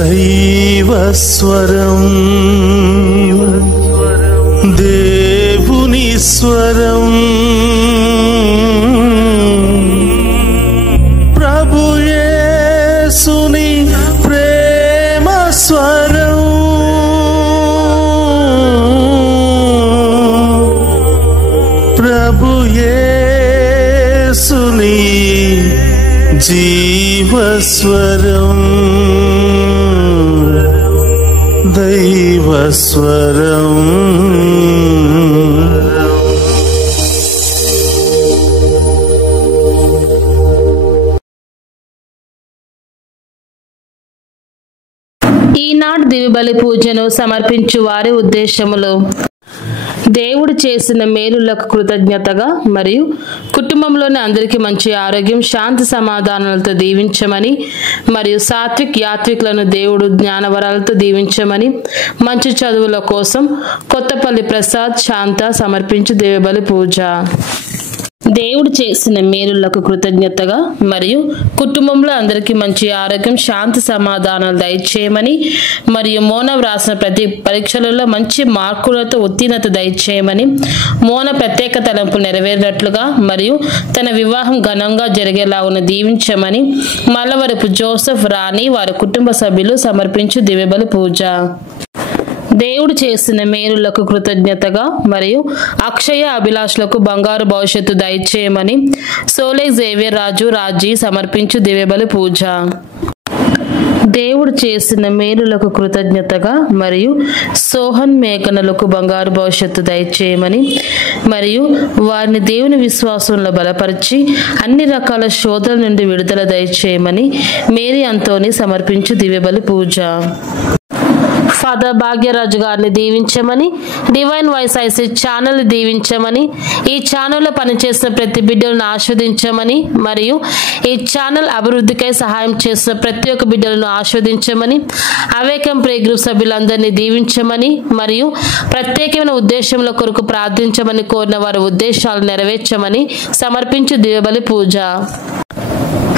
దైవస్వరం దేవుని స్వరం ప్రభు యేసుని ప్రేమ స్వరం ప్రభు యేసుని జీవస్వరం దైవస్వరం ఈనాడు దివ్యబలి పూజను సమర్పించు వారి ఉద్దేశములు: దేవుడు చేసిన మేలులకు కృతజ్ఞతగా మరియు కుటుంబంలోని అందరికీ మంచి ఆరోగ్యం, శాంతి సమాధానాలతో దీవించమని మరియు సాత్విక్ యాత్రికులను దేవుడు జ్ఞానవరాలతో దీవించమని, మంచి చదువుల కోసం కొత్తపల్లి ప్రసాద్ శాంత సమర్పించు దివ్యబలి పూజ. దేవుడు చేసిన మేలులకు కృతజ్ఞతగా మరియు కుటుంబంలో అందరికీ మంచి ఆరోగ్యం, శాంతి సమాధానాలు దయచేయమని మరియు మోన వ్రాసిన ప్రతి పరీక్షలలో మంచి మార్కులతో ఉత్తీర్ణత దయచేయమని, మోన ప్రత్యేక తలంపులు నెరవేరినట్లుగా మరియు తన వివాహం ఘనంగా జరిగేలాగా దీవించమని మల్లవరపు జోసెఫ్, రాణి వారి కుటుంబ సభ్యులు సమర్పించు దివ్యబలి పూజ. దేవుడు చేసిన మేలులకు కృతజ్ఞతగా మరియు అక్షయ అభిలాషులకు బంగారు భవిష్యత్తు దయచేయమని సోలే జేవియర్ రాజు రాజీ సమర్పించు దివ్యబలి పూజ. దేవుడు చేసిన మేలులకు కృతజ్ఞతగా మరియు సోహన్ మేఘనలకు బంగారు భవిష్యత్తు దయచేయమని మరియు వారిని దేవుని విశ్వాసంలో బలపరిచి అన్ని రకాల శోధల నుండి విడుదల దయచేయమని మేరీ అంతోని సమర్పించు దివ్యబలి పూజ. ఫాదర్ భాగ్యరాజు గారిని దీవించమని, డివైన్ వాయిస్ ఐసీ ఛానల్ దీవించమని, ఈ ఛానల్లో పనిచేసిన ప్రతి బిడ్డలను ఆస్వాదించమని మరియు ఈ ఛానల్ అభివృద్ధికై సహాయం చేసిన ప్రతి ఒక్క బిడ్డలను ఆస్వాదించమని, అవేకం ప్రే గ్రూప్ సభ్యులందరినీ దీవించమని మరియు ప్రత్యేకమైన ఉద్దేశంలో కొరకు ప్రార్థించమని కోరిన వారి ఉద్దేశాలు నెరవేర్చమని సమర్పించు దివ్యబలి పూజ.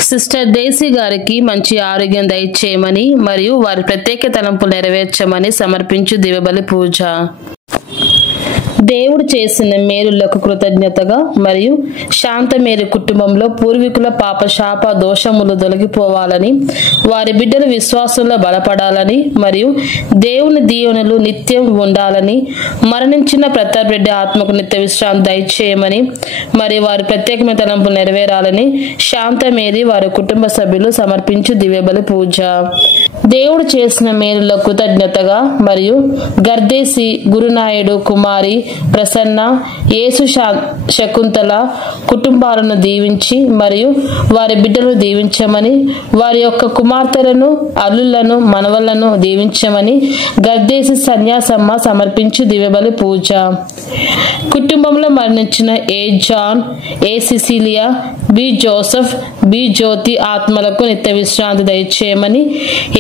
సిస్టర్ డేసీ గారికి మంచి ఆరోగ్యం దయచేయమని మరియు వారి ప్రత్యేక తలంపులు నెరవేర్చమని సమర్పించు దివ్యబలి పూజ. దేవుడు చేసిన మేలులకు కృతజ్ఞతగా మరియు శాంతమేరి కుటుంబంలో పూర్వీకుల పాప శాప దోషములు తొలగిపోవాలని, వారి బిడ్డల విశ్వాసంలో బలపడాలని మరియు దేవుని దీవెనలు నిత్యం ఉండాలని, మరణించిన ప్రతాప్ రెడ్డి ఆత్మకు నిత్య విశ్రాంతి దయచేయమని మరియు వారి ప్రత్యేకమైన తలంపులు నెరవేరాలని శాంతమేరి వారి కుటుంబ సభ్యులు సమర్పించు దివ్యబలి పూజ. దేవుడు చేసిన మేలులకు కృతజ్ఞతగా మరియు గర్దేసి గురునాయుడు కుమారి ప్రసన్న, యేసు శకుంతల కుటుంబాలను దీవించి మరియు వారి బిడ్డలను దీవించమని, వారి యొక్క కుమార్తెలను, అల్లులను, మనవలను దీవించమని గర్దేసి సన్యాసమ్మ సమర్పించి దివ్యబలి పూజ. కుటుంబంలో మరణించిన ఏ జాన్, ఏ సిసిలియా, బి జోసెఫ్, బి జ్యోతి ఆత్మలకు నిత్య విశ్రాంతి దయచేయమని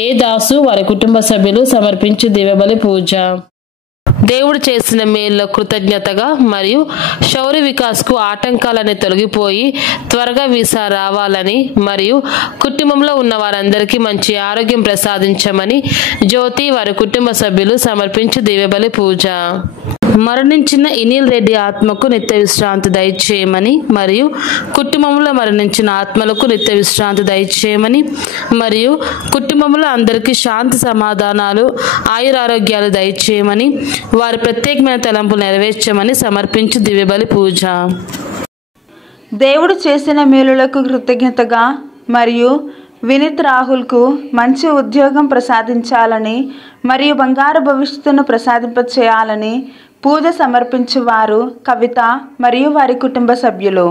ఏ దాసు వారి కుటుంబ సభ్యులు సమర్పించి దివ్యబలి పూజ. దేవుడు చేసిన మేలులో కృతజ్ఞతగా మరియు శౌర్య వికాస్కు ఆటంకాలని తొలగిపోయి త్వరగా వీసా రావాలని మరియు కుటుంబంలో ఉన్న వారందరికీ మంచి ఆరోగ్యం ప్రసాదించమని జ్యోతి వారి కుటుంబ సభ్యులు సమర్పించు దివ్యబలి పూజ. మరణించిన ఇనిల్ రెడ్డి ఆత్మకు నిత్య విశ్రాంతి దయచేయమని మరియు కుటుంబంలో మరణించిన ఆత్మలకు నిత్య విశ్రాంతి దయచేయమని మరియు కుటుంబంలో అందరికీ శాంతి సమాధానాలు, ఆయురారోగ్యాలు దయచేయమని, వారి ప్రత్యేకమైన తలంపులు నెరవేర్చమని సమర్పించు దివ్యబలి పూజ. దేవుడు చేసిన మేలులకు కృతజ్ఞతగా మరియు వినీత్ రాహుల్కు మంచి ఉద్యోగం ప్రసాదించాలని మరియు బంగారు భవిష్యత్తును ప్రసాదింపచేయాలని పూజ సమర్పించువారు కవిత మరియు వారి కుటుంబ సభ్యులు.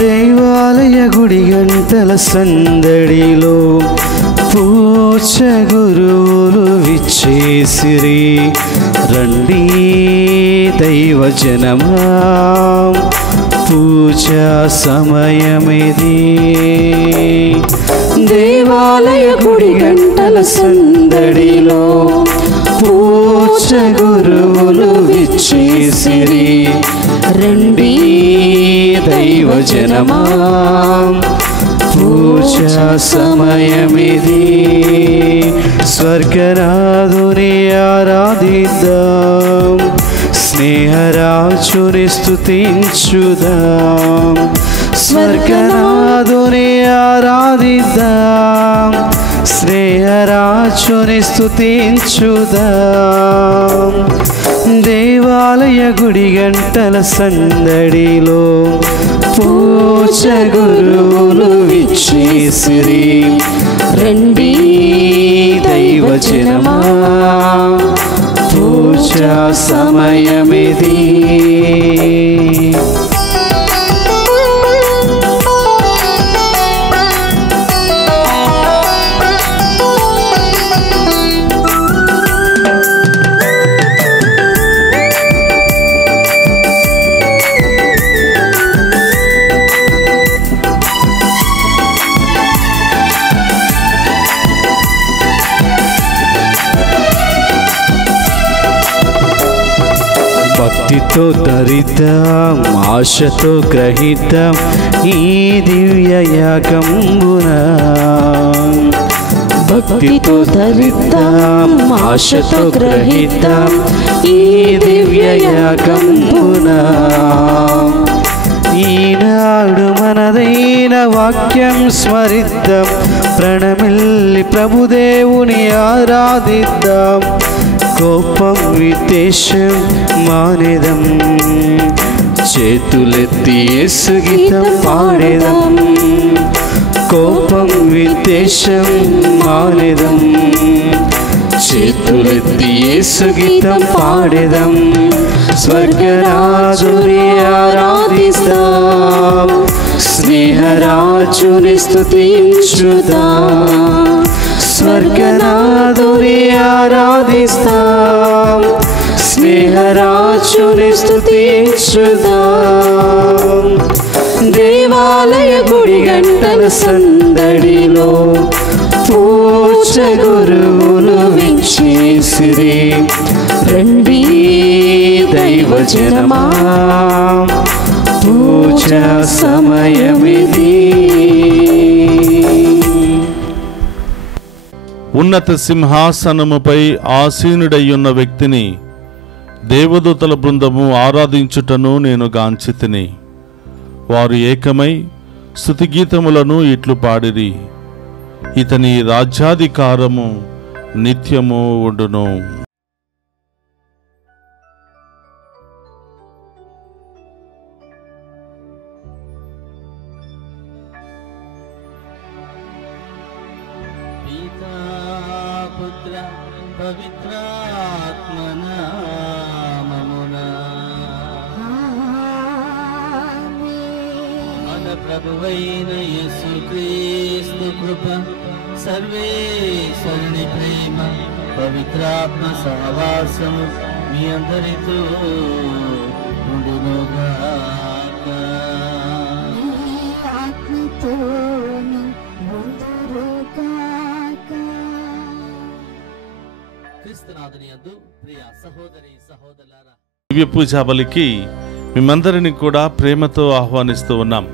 దేవాలయ గుడి గంటల సందడిలో పూల పూజ గురువులు విచ్చేసిరి, రండి దైవజనమా, పూజా సమయమిది. దేవాలయ గుడి గంటల సందడిలో పూజ గురువులు విచ్చేసిరి, రండి దైవజనమా, పూజా సమయమిది. స్వర్గనాథుని ఆరాధిద్దాం, స్నేహరాజుని స్తుతించుదాం. స్వర్గనాథుని ఆరాధిద్దాం, స్నేహరాజుని స్తుతించుదాం. దేవాలయ గుడి గంటల సందడిలో పూజ గురువులు విచ్చేసిరి, రండి దైవజనమా, పూజా సమయమిది. భక్తితో ధరిద్దాం, ఆశతో గ్రహిద్దాం ఈ దివ్య యాగంబున. భక్తితో ధరిద్దాం, ఆశతో గ్రహిద్దాం ఈ దివ్య యాగంబున. ఈనాడు మనదైన వాక్యం స్మరిద్దాం, ప్రణమిల్లి ప్రభుదేవుని ఆరాధిద్దాం. కోపం విద్వేషం మానేదం, చేతులెత్తి యేసు గీతం పాడేదం. కోపం విద్వేషం మానేదం, చేతులెత్తి యేసు గీతం పాడేదం. స్వర్గరాజుని ఆరాధిస్తాం, స్నేహరాజుని స్తుతించుదాం. స్వర్గనాథుని ఆరాధిస్తాం, స్నేహరాజుని స్తుతించుదాం. దేవాలయ గుడి గంటల సందడిలో పూజ గురువులు విచ్చేసిరి, రండి దైవజనమా, పూజా సమయమిది. ఉన్నత సింహాసనముపై ఆసీనుడయ్యున్న వ్యక్తిని దేవదూతల బృందము ఆరాధించుటను నేను గాంచితిని. వారు ఏకమై స్తుతిగీతములను ఇట్లు పాడిరి, ఇతని రాజ్యాధికారము నిత్యము ఉండును. పుత్ర పవిత్రాత్మనామమునా మన ప్రభువైన యేసుక్రీస్తు కృప, సర్వేశ్వరుని ప్రేమ, పవిత్రాత్మ సహవాసము మీ అందరితో ఉండునుగాక. దివ్య పూజా బలికి మిమ్మందరిని కూడా ప్రేమతో ఆహ్వానిస్తూ ఉన్నాం.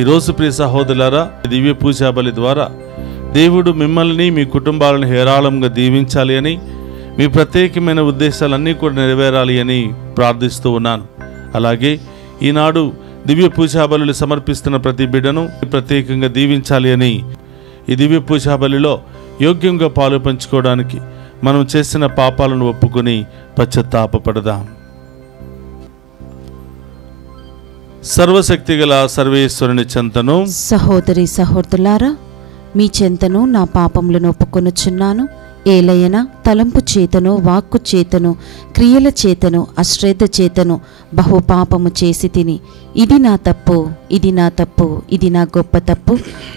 ఈరోజు ప్రియ సహోదరులారా, దివ్య పూజా బలి ద్వారా దేవుడు మిమ్మల్ని మీ కుటుంబాలను హేరాళంగా దీవించాలి అని, మీ ప్రత్యేకమైన ఉద్దేశాలన్నీ కూడా నెరవేరాలి అని ప్రార్థిస్తూ ఉన్నాను. అలాగే ఈనాడు దివ్య పూజా బలులు సమర్పిస్తున్న ప్రతి బిడ్డను ప్రత్యేకంగా దీవించాలి అని, ఈ దివ్య పూజా బలిలో యోగ్యంగా పాలు పంచుకోవడానికి మనం చేసిన పాపాలను ఒప్పుకొని పశ్చాత్తాపపడదాం. సర్వశక్తిగల సర్వేశ్వరుని చెంతను, సహోదరి సహోదరులారా, మీ చెంతను నా పాపములను ఒప్పుకొనుచున్నాను. ఏలయన తలంపు చేతను, వాక్కు చేతను, క్రియల చేతను, అశ్రద్ధ చేతను బహుపాపము చేసి తిని, ఇది నా తప్పు, ఇది నా తప్పు, ఇది నా గొప్ప తప్పు.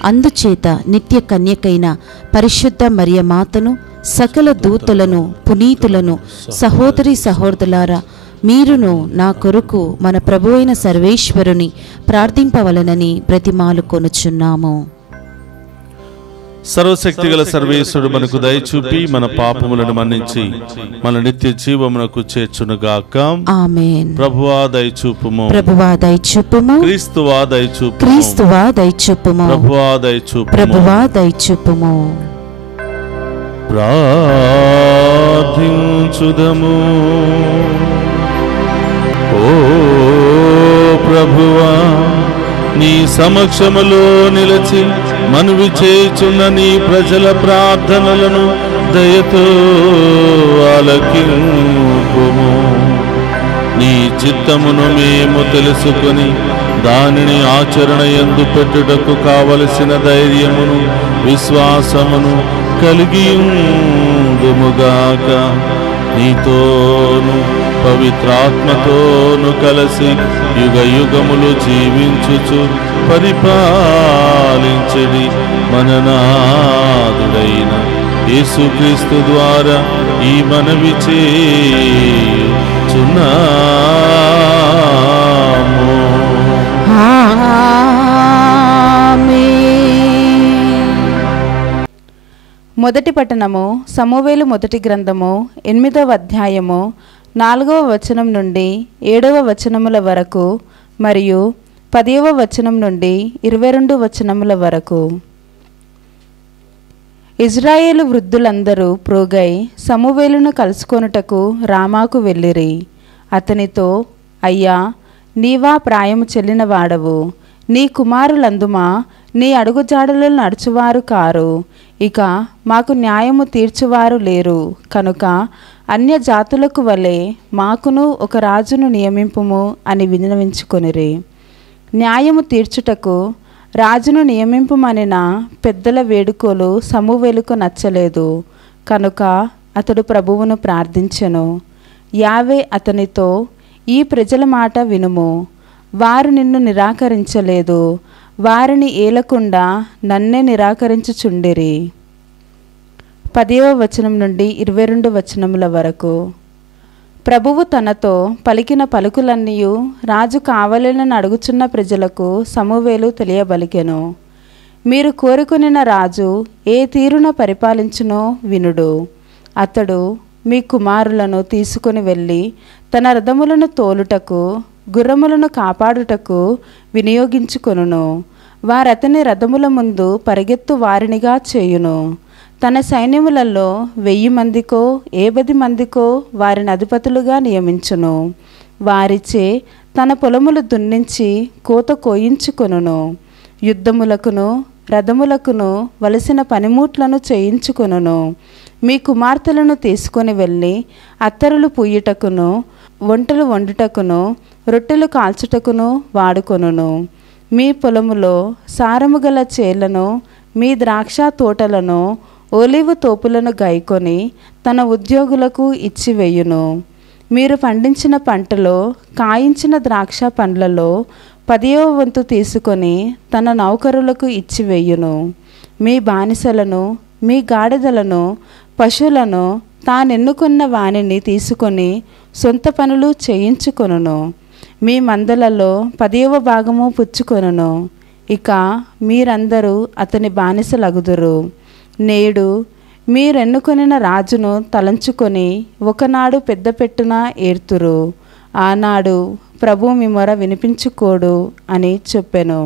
అందుచేత నిత్య కన్యకైన పరిశుద్ధ మరియమాతను, సకల దూతలను, పునీతులను, సహోదరి సహోదరులారా, మీరును నా కొరకు మన ప్రభువైన సర్వేశ్వరుని ప్రార్థింపవలనని బ్రతిమాలు కొనుచున్నాము. సర్వశక్తిగల సర్వేశ్వరుడు మనకు దయచూపి మన పాపములను మన్నించి మన నిత్య జీవమునకు చేర్చునుగాక. ఆమేన్. ప్రభువా దయచూపుము, ప్రభువా దయచూపుము, క్రీస్తువా దయచూపుము, క్రీస్తువా దయచూపుము, ప్రభువా దయచూపుము, ప్రభువా దయచూపుము. ప్రార్థించుదము. ఓ ప్రభువా, నీ సమక్షములో నిలిచి మనవి చేయుచున్న నీ ప్రజల ప్రార్థనలను దయతో ఆలకింపుము. నీ చిత్తమును మేము తెలుసుకొని దానిని ఆచరణ యందు పెట్టుటకు కావలసిన ధైర్యమును, విశ్వాసమును కలిగియుందుముగాక. నీతోను పవిత్రాత్మతోను కలిసి యుగ యుగములు జీవించుచు పరిపాలించడి మననాథుడైన యేసుక్రీస్తు ద్వారా ఈ మనవి చేయుచున్నాము. మొదటి పట్టణము సమూవేలు మొదటి గ్రంథము 8వ అధ్యాయము 4వ వచనం నుండి 7వ వచనముల వరకు మరియు 10వ వచనం నుండి 22 వచనముల వరకు. ఇజ్రాయేలు వృద్ధులందరూ ప్రోగై సమూవేలును కలుసుకొనుటకు రామాకు వెళ్ళిరి. అతనితో, అయ్యా, నీవా ప్రాయము చెల్లిన వాడవు, నీ కుమారులందుమా నీ అడుగుజాడలు నడుచువారు కారు, ఇక మాకు న్యాయము తీర్చువారు లేరు కనుక అన్య జాతులకు వలె మాకును ఒక రాజును నియమింపుము అని విన్నవించుకొనిరి. న్యాయము తీర్చుటకు రాజును నియమింపుమనిన పెద్దల వేడుకోలు సమూవేలుకు నచ్చలేదు కనుక అతడు ప్రభువును ప్రార్థించెను. యావే అతనితో, ఈ ప్రజల మాట వినుము, వారు నిన్ను నిరాకరించలేదు, వారిని ఏలకుండా నన్నే నిరాకరించుచుండిరి. 10వ వచనం నుండి 22 వచనముల వరకు. ప్రభువు తనతో పలికిన పలుకులన్నీయు రాజు కావలెనని అడుగుచున్న ప్రజలకు సమూవేలు తెలియబలికెను. మీరు కోరుకొనిన రాజు ఏ తీరున పరిపాలించునో వినుడు. అతడు మీ కుమారులను తీసుకుని వెళ్ళి తన రథములను తోలుటకు, గుర్రములను కాపాడుటకు వినియోగించుకొనును. వారతని రథముల ముందు పరిగెత్తు వారినిగా చేయును. తన సైన్యములలో 1000 మందికో 70 మందికో వారిని అధిపతులుగా నియమించును. వారిచే తన పొలములు దున్నించి కోత కోయించుకొనును. యుద్ధములకును రథములకును వలసిన పనిముట్లను చేయించుకొనును. మీ కుమార్తెలను తీసుకొని వెళ్ళి అత్తరులు పూయుటకును, వంటలు వండుటకును, రొట్టెలు కాల్చుటకును వాడుకొనును. మీ పొలములో సారము గల చేలను, మీ ద్రాక్ష తోటలను, ఒలీవ తోపులను గైకొని తన ఉద్యోగులకు ఇచ్చివేయును. మీరు పండించిన పంటలో, కాయించిన ద్రాక్ష పండ్లలో 10వ వంతు తీసుకొని తన నౌకరులకు ఇచ్చివేయును. మీ బానిసలను, మీ గాడిదలను, పశువులను తానెన్నుకున్న వానిని తీసుకొని సొంత పనులు చేయించుకొనును. మీ మందలలో 10వ భాగము పుచ్చుకొనును. ఇక మీరందరూ అతని బానిసలగుదురు. నేడు మీరెన్నుకొనిన రాజును తలంచుకొని ఒకనాడు పెద్ద పెట్టున ఏర్తురు. ఆనాడు ప్రభు మీ మొర వినిపించుకోడు అని చెప్పెను.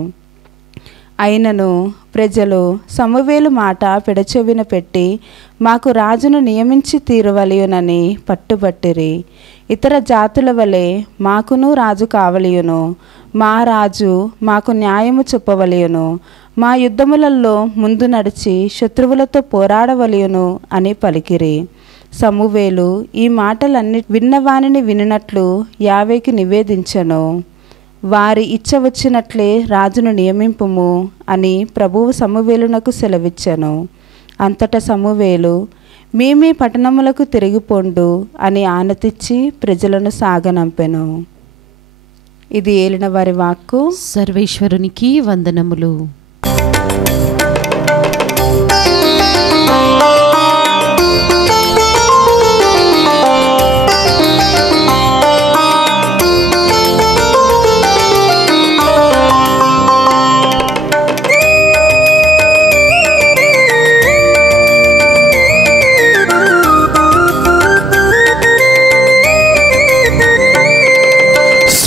అయినను ప్రజలు సమూవేలు మాట పెడచెవిన పెట్టి మాకు రాజును నియమించి తీరువలయునని పట్టుబట్టిరి. ఇతర జాతుల వలె మాకును రాజు కావలయును, మా రాజు మాకు న్యాయము చెప్పవలయును, మా యుద్ధములలో ముందు నడిచి శత్రువులతో పోరాడవలయును అని పలికిరి. సమూవేలు ఈ మాటలన్నీ విన్నవానిని వినినట్లు యావేకి నివేదించెను. వారి ఇచ్చ వచ్చినట్లే రాజును నియమింపుము అని ప్రభువు సమూవేలునకు సెలవిచ్చెను. అంతటా సమూవేలు, మీ పట్టణములకు తిరిగిపోండు అని ఆనతిచ్చి ప్రజలను సాగనంపెను. ఇది ఏలిన వారి వాక్కు. సర్వేశ్వరునికి వందనములు.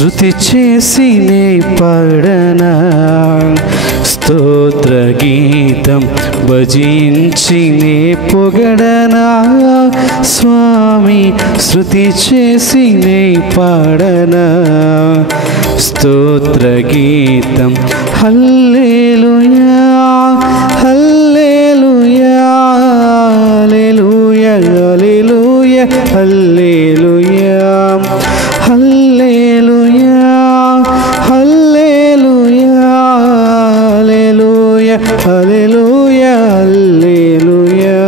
స్తుతి చేసి నే పడనా స్తోత్ర గీతం భజించి నే పొగడనా స్వామి. స్తుతి చేసి నే పడనా స్తోత్ర గీతం. హల్లెలూయా హల్లెలూయా హల్లెలూయా హల్లెలూయా హల్లెలూయా హల్లెలూయా హల్లెలూయా హల్లెలూయా హల్లెలూయా.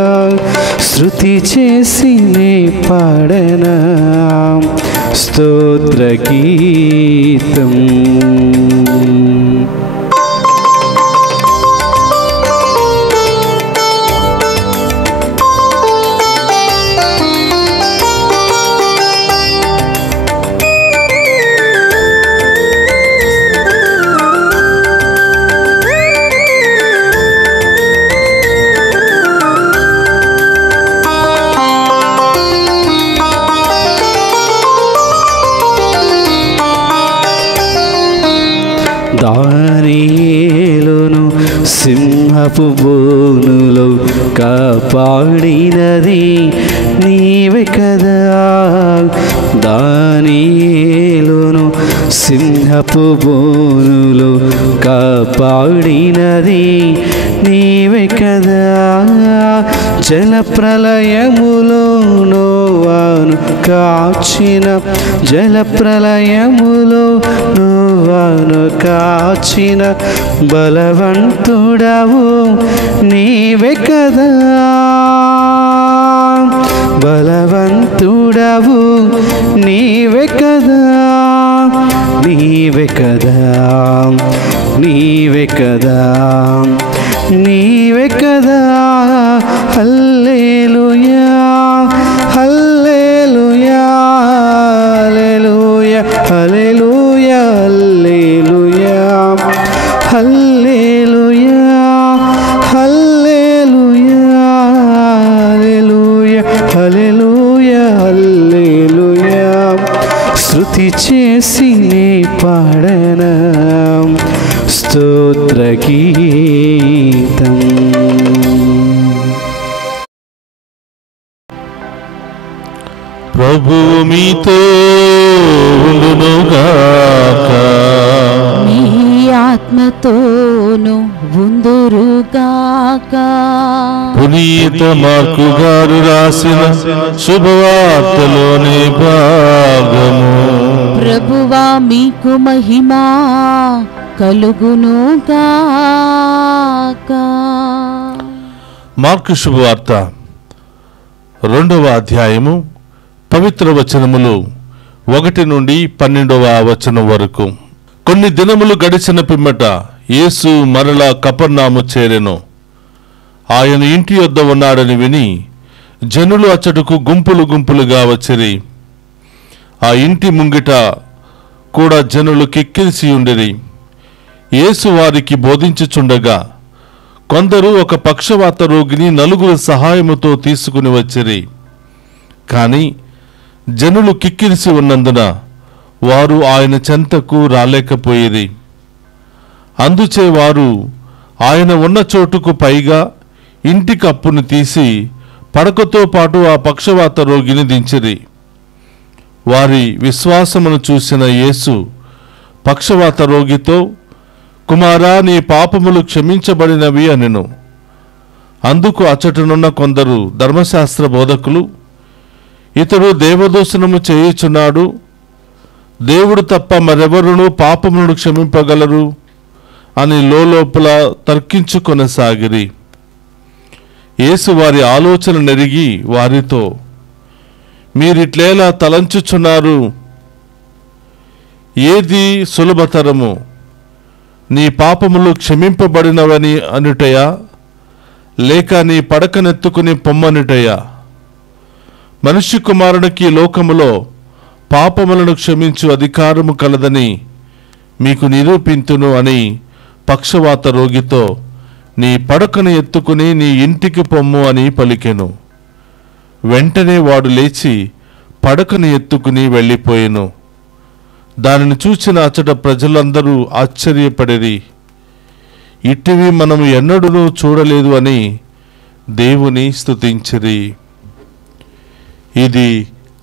స్తుతి చేసి నే పాడనా స్తోత్ర గీతం. దానియేలును సింహపు బోనులో కాపాడినది నీవే కదా. దానియేలును సింహపు బోనులో కాపాడినది నీవే కదా. జల ప్రళయములో నోవాను కాచిన జల ప్రళయములో నోవాను కాచిన బలవంతుడవు నీవే కదా. బలవంతుడవు నీవే కదా. నీవే కదా నీవే కదా నీవే కదా. హల్లెలూయా హల్లెలూయా హల్లెలూయా హల్లెలూయా హల్లెలూయా హల్లెలూయా హల్లెలూయా హల్లెలూయా. స్తుతి చేసి నే పాడనా స్తోత్ర గీతం. ప్రభువు మీతో ఉండునుగాక. మీ ఆత్మతోను ఉందురుగాక. పునీత మార్కు గారు రాసిన శుభవార్తలోని భాగము. ప్రభువా మీకు మహిమా కలుగునుగాక. మార్కు శుభవార్త 2వ అధ్యాయము పవిత్ర వచనములు 1 నుండి 12వ వచనం వరకు. కొన్ని దినములు గడిచిన పిమ్మట యేసు మరలా కపెర్నహూము చేరెను. ఆయన ఇంటి యొద్ద ఉన్నాడని విని జనులు అచ్చటకు గుంపులు గుంపులుగా వచ్చిరి. ఆ ఇంటి ముంగిట కూడా జనులు కిక్కిరిసి ఉండిరి. యేసు వారికి బోధించుచుండగా కొందరు ఒక పక్షవాత రోగిని 4 సహాయముతో తీసుకుని వచ్చిరి. కాని జనులు కిక్కిరిసి ఉన్నందున వారు ఆయన చెంతకు రాలేకపోయిరి. అందుచే వారు ఆయన ఉన్న చోటుకు పైగా ఇంటి కప్పును తీసి పడకతో పాటు ఆ పక్షవాత రోగిని దించిరి. వారి విశ్వాసమును చూసిన యేసు పక్షవాత రోగితో, కుమారా, నీ పాపములు క్షమించబడినవి అనెను. అందుకు అచ్చటనున్న కొందరు ధర్మశాస్త్ర బోధకులు, ఇతడు దేవదూషణము చేయుచున్నాడు, దేవుడు తప్ప మరెవరునూ పాపములను క్షమింపగలరు అని లోలోపల తర్కించుకొనసాగిరి. యేసు వారి ఆలోచన నెరిగి వారితో, మీరిట్లేలా తలంచుచున్నారు? ఏది సులభతరము, నీ పాపములు క్షమింపబడినవని అనుటయా, లేక నీ పడకనెత్తుకుని పొమ్మనుటయా? మనుష్య కుమారునికి లోకములో పాపములను క్షమించు అధికారము కలదని మీకు నిరూపింతును అని పక్షవాత రోగితో, నీ పడకను ఎత్తుకుని నీ ఇంటికి పొమ్ము అని పలికెను. వెంటనే వాడు లేచి పడకను ఎత్తుకుని వెళ్ళిపోయెను. దానిని చూచిన అచ్చట ప్రజలందరూ ఆశ్చర్యపడిరి. ఇట్టివి మనము ఎన్నడూ చూడలేదు అని దేవుని స్తుతించిరి. ఇది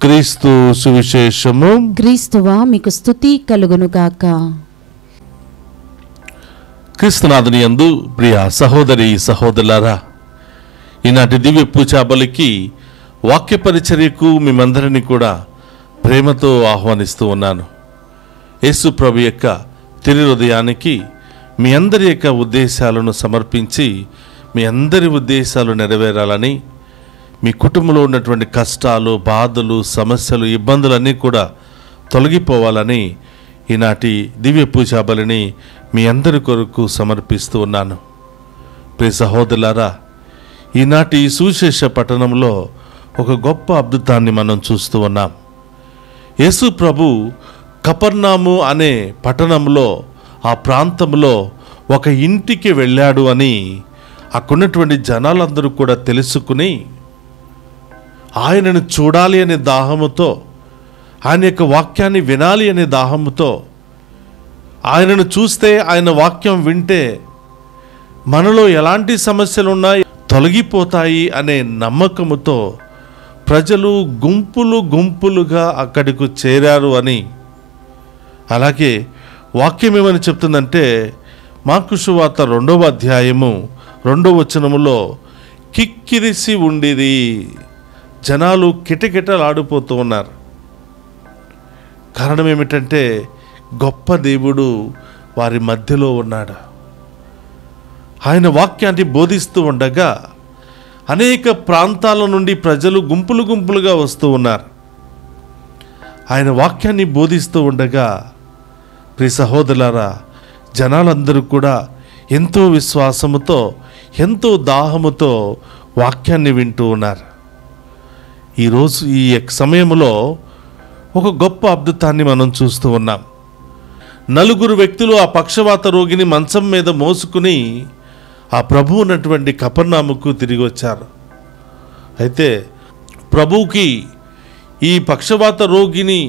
క్రీస్తు సువిశేషము. క్రీస్తువా మీకు స్తుతి కలుగునుగాక. క్రీస్తునాథుని యందు ప్రియ సహోదరి సహోదరులారా, ఈనాటి దివ్య పూజా బలికి వాక్య పరిచర్యకు మిమ్మందరినీ కూడా ప్రేమతో ఆహ్వానిస్తూ ఉన్నాను. యేసు ప్రభు యొక్క తిరు హృదయానికి మీ అందరి యొక్క ఉద్దేశాలను సమర్పించి మీ అందరి ఉద్దేశాలు నెరవేరాలని, మీ కుటుంబంలో ఉన్నటువంటి కష్టాలు, బాధలు, సమస్యలు, ఇబ్బందులన్నీ కూడా తొలగిపోవాలని ఈనాటి దివ్య పూజా బలిని మీ అందరి కొరకు సమర్పిస్తూ ఉన్నాను. ప్రియ సహోదరులారా, ఈనాటి సువిశేష పట్టణంలో ఒక గొప్ప అద్భుతాన్ని మనం చూస్తూ ఉన్నాం. యేసు ప్రభు కపర్నాము అనే పట్టణంలో, ఆ ప్రాంతంలో ఒక ఇంటికి వెళ్ళాడు అని అక్కడున్నటువంటి జనాలందరూ కూడా తెలుసుకుని ఆయనను చూడాలి అనే దాహముతో, ఆయన యొక్క వాక్యాన్ని వినాలి అనే దాహముతో, ఆయనను చూస్తే, ఆయన వాక్యం వింటే మనలో ఎలాంటి సమస్యలు ఉన్నాయి తొలగిపోతాయి అనే నమ్మకముతో ప్రజలు గుంపులు గుంపులుగా అక్కడికి చేరారు అని. అలాగే వాక్యం ఏమని చెప్తుందంటే, మార్కు సువార్త 2వ అధ్యాయము 2వ వచనములో కిక్కిరిసి ఉండిరి, జనాలు కిటకిటలాడిపోతూ ఉన్నారు. కారణం ఏమిటంటే, గొప్ప దేవుడు వారి మధ్యలో ఉన్నాడు. ఆయన వాక్యాన్ని బోధిస్తూ ఉండగా అనేక ప్రాంతాల నుండి ప్రజలు గుంపులు గుంపులుగా వస్తూ ఉన్నారు. ఆయన వాక్యాన్ని బోధిస్తూ ఉండగా ప్రియ సహోదరులారా, జనాలందరూ కూడా ఎంతో విశ్వాసముతో, ఎంతో దాహముతో వాక్యాన్ని వింటూ ఉన్నారు. ఈరోజు ఈ సమయంలో ఒక గొప్ప అద్భుతాన్ని మనం చూస్తూ ఉన్నాం. 4 వ్యక్తులు ఆ పక్షవాత రోగిని మంచం మీద మోసుకుని ఆ ప్రభు ఉన్నటువంటి కపర్నాముకు తిరిగి వచ్చారు. అయితే ప్రభువుకి ఈ పక్షవాత రోగిని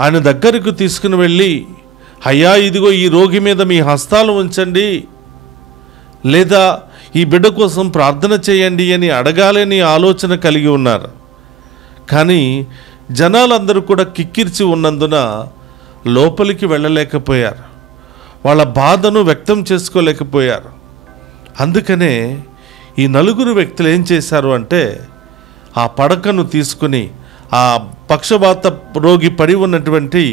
ఆయన దగ్గరకు తీసుకుని వెళ్ళి, అయ్యా ఇదిగో ఈ రోగి మీద మీ హస్తాలు ఉంచండి, లేదా ఈ బిడ్డ కోసం ప్రార్థన చేయండి అని అడగాలని ఆలోచన కలిగి ఉన్నారు. కానీ జనాలందరూ కూడా కిక్కిరిచి ఉన్నందున లోపలికి వెళ్ళలేకపోయారు, వాళ్ళ బాధను వ్యక్తం చేసుకోలేకపోయారు. అందుకనే ఈ 4 వ్యక్తులు ఏం చేశారు అంటే, ఆ పడకను తీసుకుని, ఆ పక్షవాత రోగి పడి ఉన్నటువంటి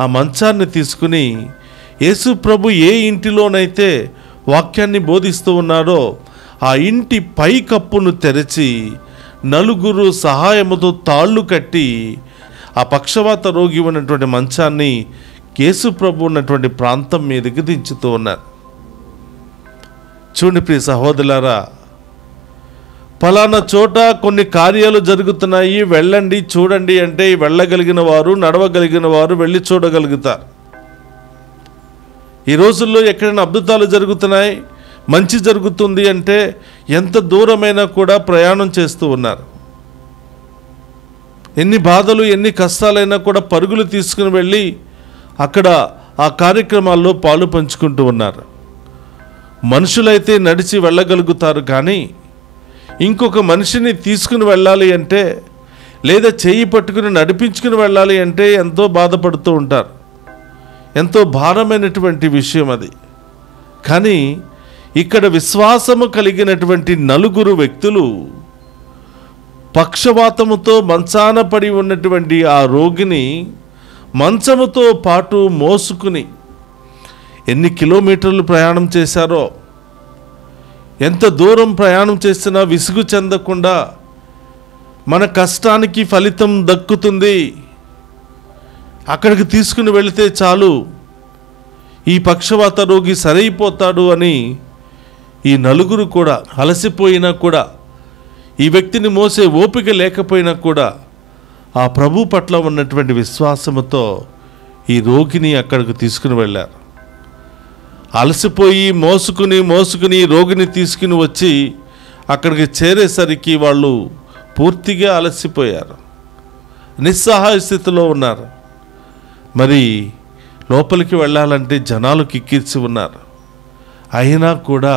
ఆ మంచాన్ని తీసుకుని, యేసు ప్రభు ఏ ఇంటిలోనైతే వాక్యాన్ని బోధిస్తూ ఉన్నాడో ఆ ఇంటి పై కప్పును తెరచి 4 సహాయముతో తాళ్ళు కట్టి ఆ పక్షవాత రోగి ఉన్నటువంటి మంచాన్ని యేసు ప్రభు ఉన్నటువంటి ప్రాంతం మీదకి దించుతూ ఉన్నారు. చూడండి ప్రియ సహోదరులారా, ఫలానా చోట కొన్ని కార్యాలు జరుగుతున్నాయి, వెళ్ళండి చూడండి అంటే వెళ్ళగలిగిన వారు, నడవగలిగిన వారు వెళ్ళి చూడగలుగుతారు. ఈ రోజుల్లో ఎక్కడైనా అద్భుతాలు జరుగుతున్నాయి, మంచి జరుగుతుంది అంటే ఎంత దూరమైనా కూడా ప్రయాణం చేస్తూ ఉన్నారు. ఎన్ని బాధలు, ఎన్ని కష్టాలైనా కూడా పరుగులు తీసుకుని వెళ్ళి అక్కడ ఆ కార్యక్రమాల్లో పాలు పంచుకుంటూ ఉన్నారు. మనుషులైతే నడిచి వెళ్ళగలుగుతారు, కానీ ఇంకొక మనిషిని తీసుకుని వెళ్ళాలి అంటే, లేదా చేయి పట్టుకుని నడిపించుకుని వెళ్ళాలి అంటే ఎంతో బాధపడుతూ ఉంటారు. ఎంతో భారమైనటువంటి విషయం అది. కానీ ఇక్కడ విశ్వాసము కలిగినటువంటి 4 వ్యక్తులు పక్షవాతముతో మంచాన పడి ఉన్నటువంటి ఆ రోగిని మంచముతో పాటు మోసుకుని ఎన్ని కిలోమీటర్లు ప్రయాణం చేశారో, ఎంత దూరం ప్రయాణం చేసినా విసుగు చెందకుండా మన కష్టానికి ఫలితం దక్కుతుంది, అక్కడికి తీసుకుని వెళితే చాలు, ఈ పక్షవాత రోగి సరైపోతాడు అని ఈ నలుగురు కూడా అలసిపోయినా కూడా, ఈ వ్యక్తిని మోసే ఓపిక లేకపోయినా కూడా ఆ ప్రభు పట్ల ఉన్నటువంటి విశ్వాసముతో ఈ రోగిని అక్కడికి తీసుకుని వెళ్ళారు. అలసిపోయి మోసుకుని రోగిని తీసుకుని వచ్చి అక్కడికి చేరేసరికి వాళ్ళు పూర్తిగా అలసిపోయారు, నిస్సహాయ స్థితిలో ఉన్నారు. మరి లోపలికి వెళ్ళాలంటే జనాలు కిక్కిర్చి ఉన్నారు. అయినా కూడా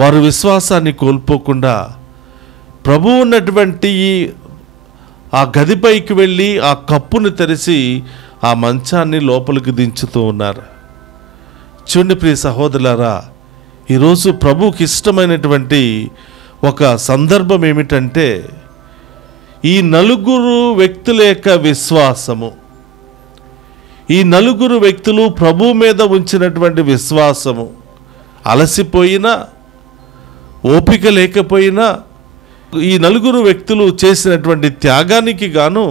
వారు విశ్వాసాన్ని కోల్పోకుండా ప్రభు ఉన్నటువంటి ఆ గదిపైకి వెళ్ళి ఆ కప్పును తెరిచి ఆ మంచాన్ని లోపలికి దించుతూ ఉన్నారు. చూడండి ప్రియ సహోదరులారా, ఈరోజు ప్రభువుకి ఇష్టమైనటువంటి ఒక సందర్భం ఏమిటంటే ఈ నలుగురు వ్యక్తుల యొక్క విశ్వాసము. ఈ నలుగురు వ్యక్తులు ప్రభు మీద ఉంచినటువంటి విశ్వాసము అలసిపోయినా, ఓపిక లేకపోయినా, ఈ నలుగురు వ్యక్తులు చేసినటువంటి త్యాగానికి గాను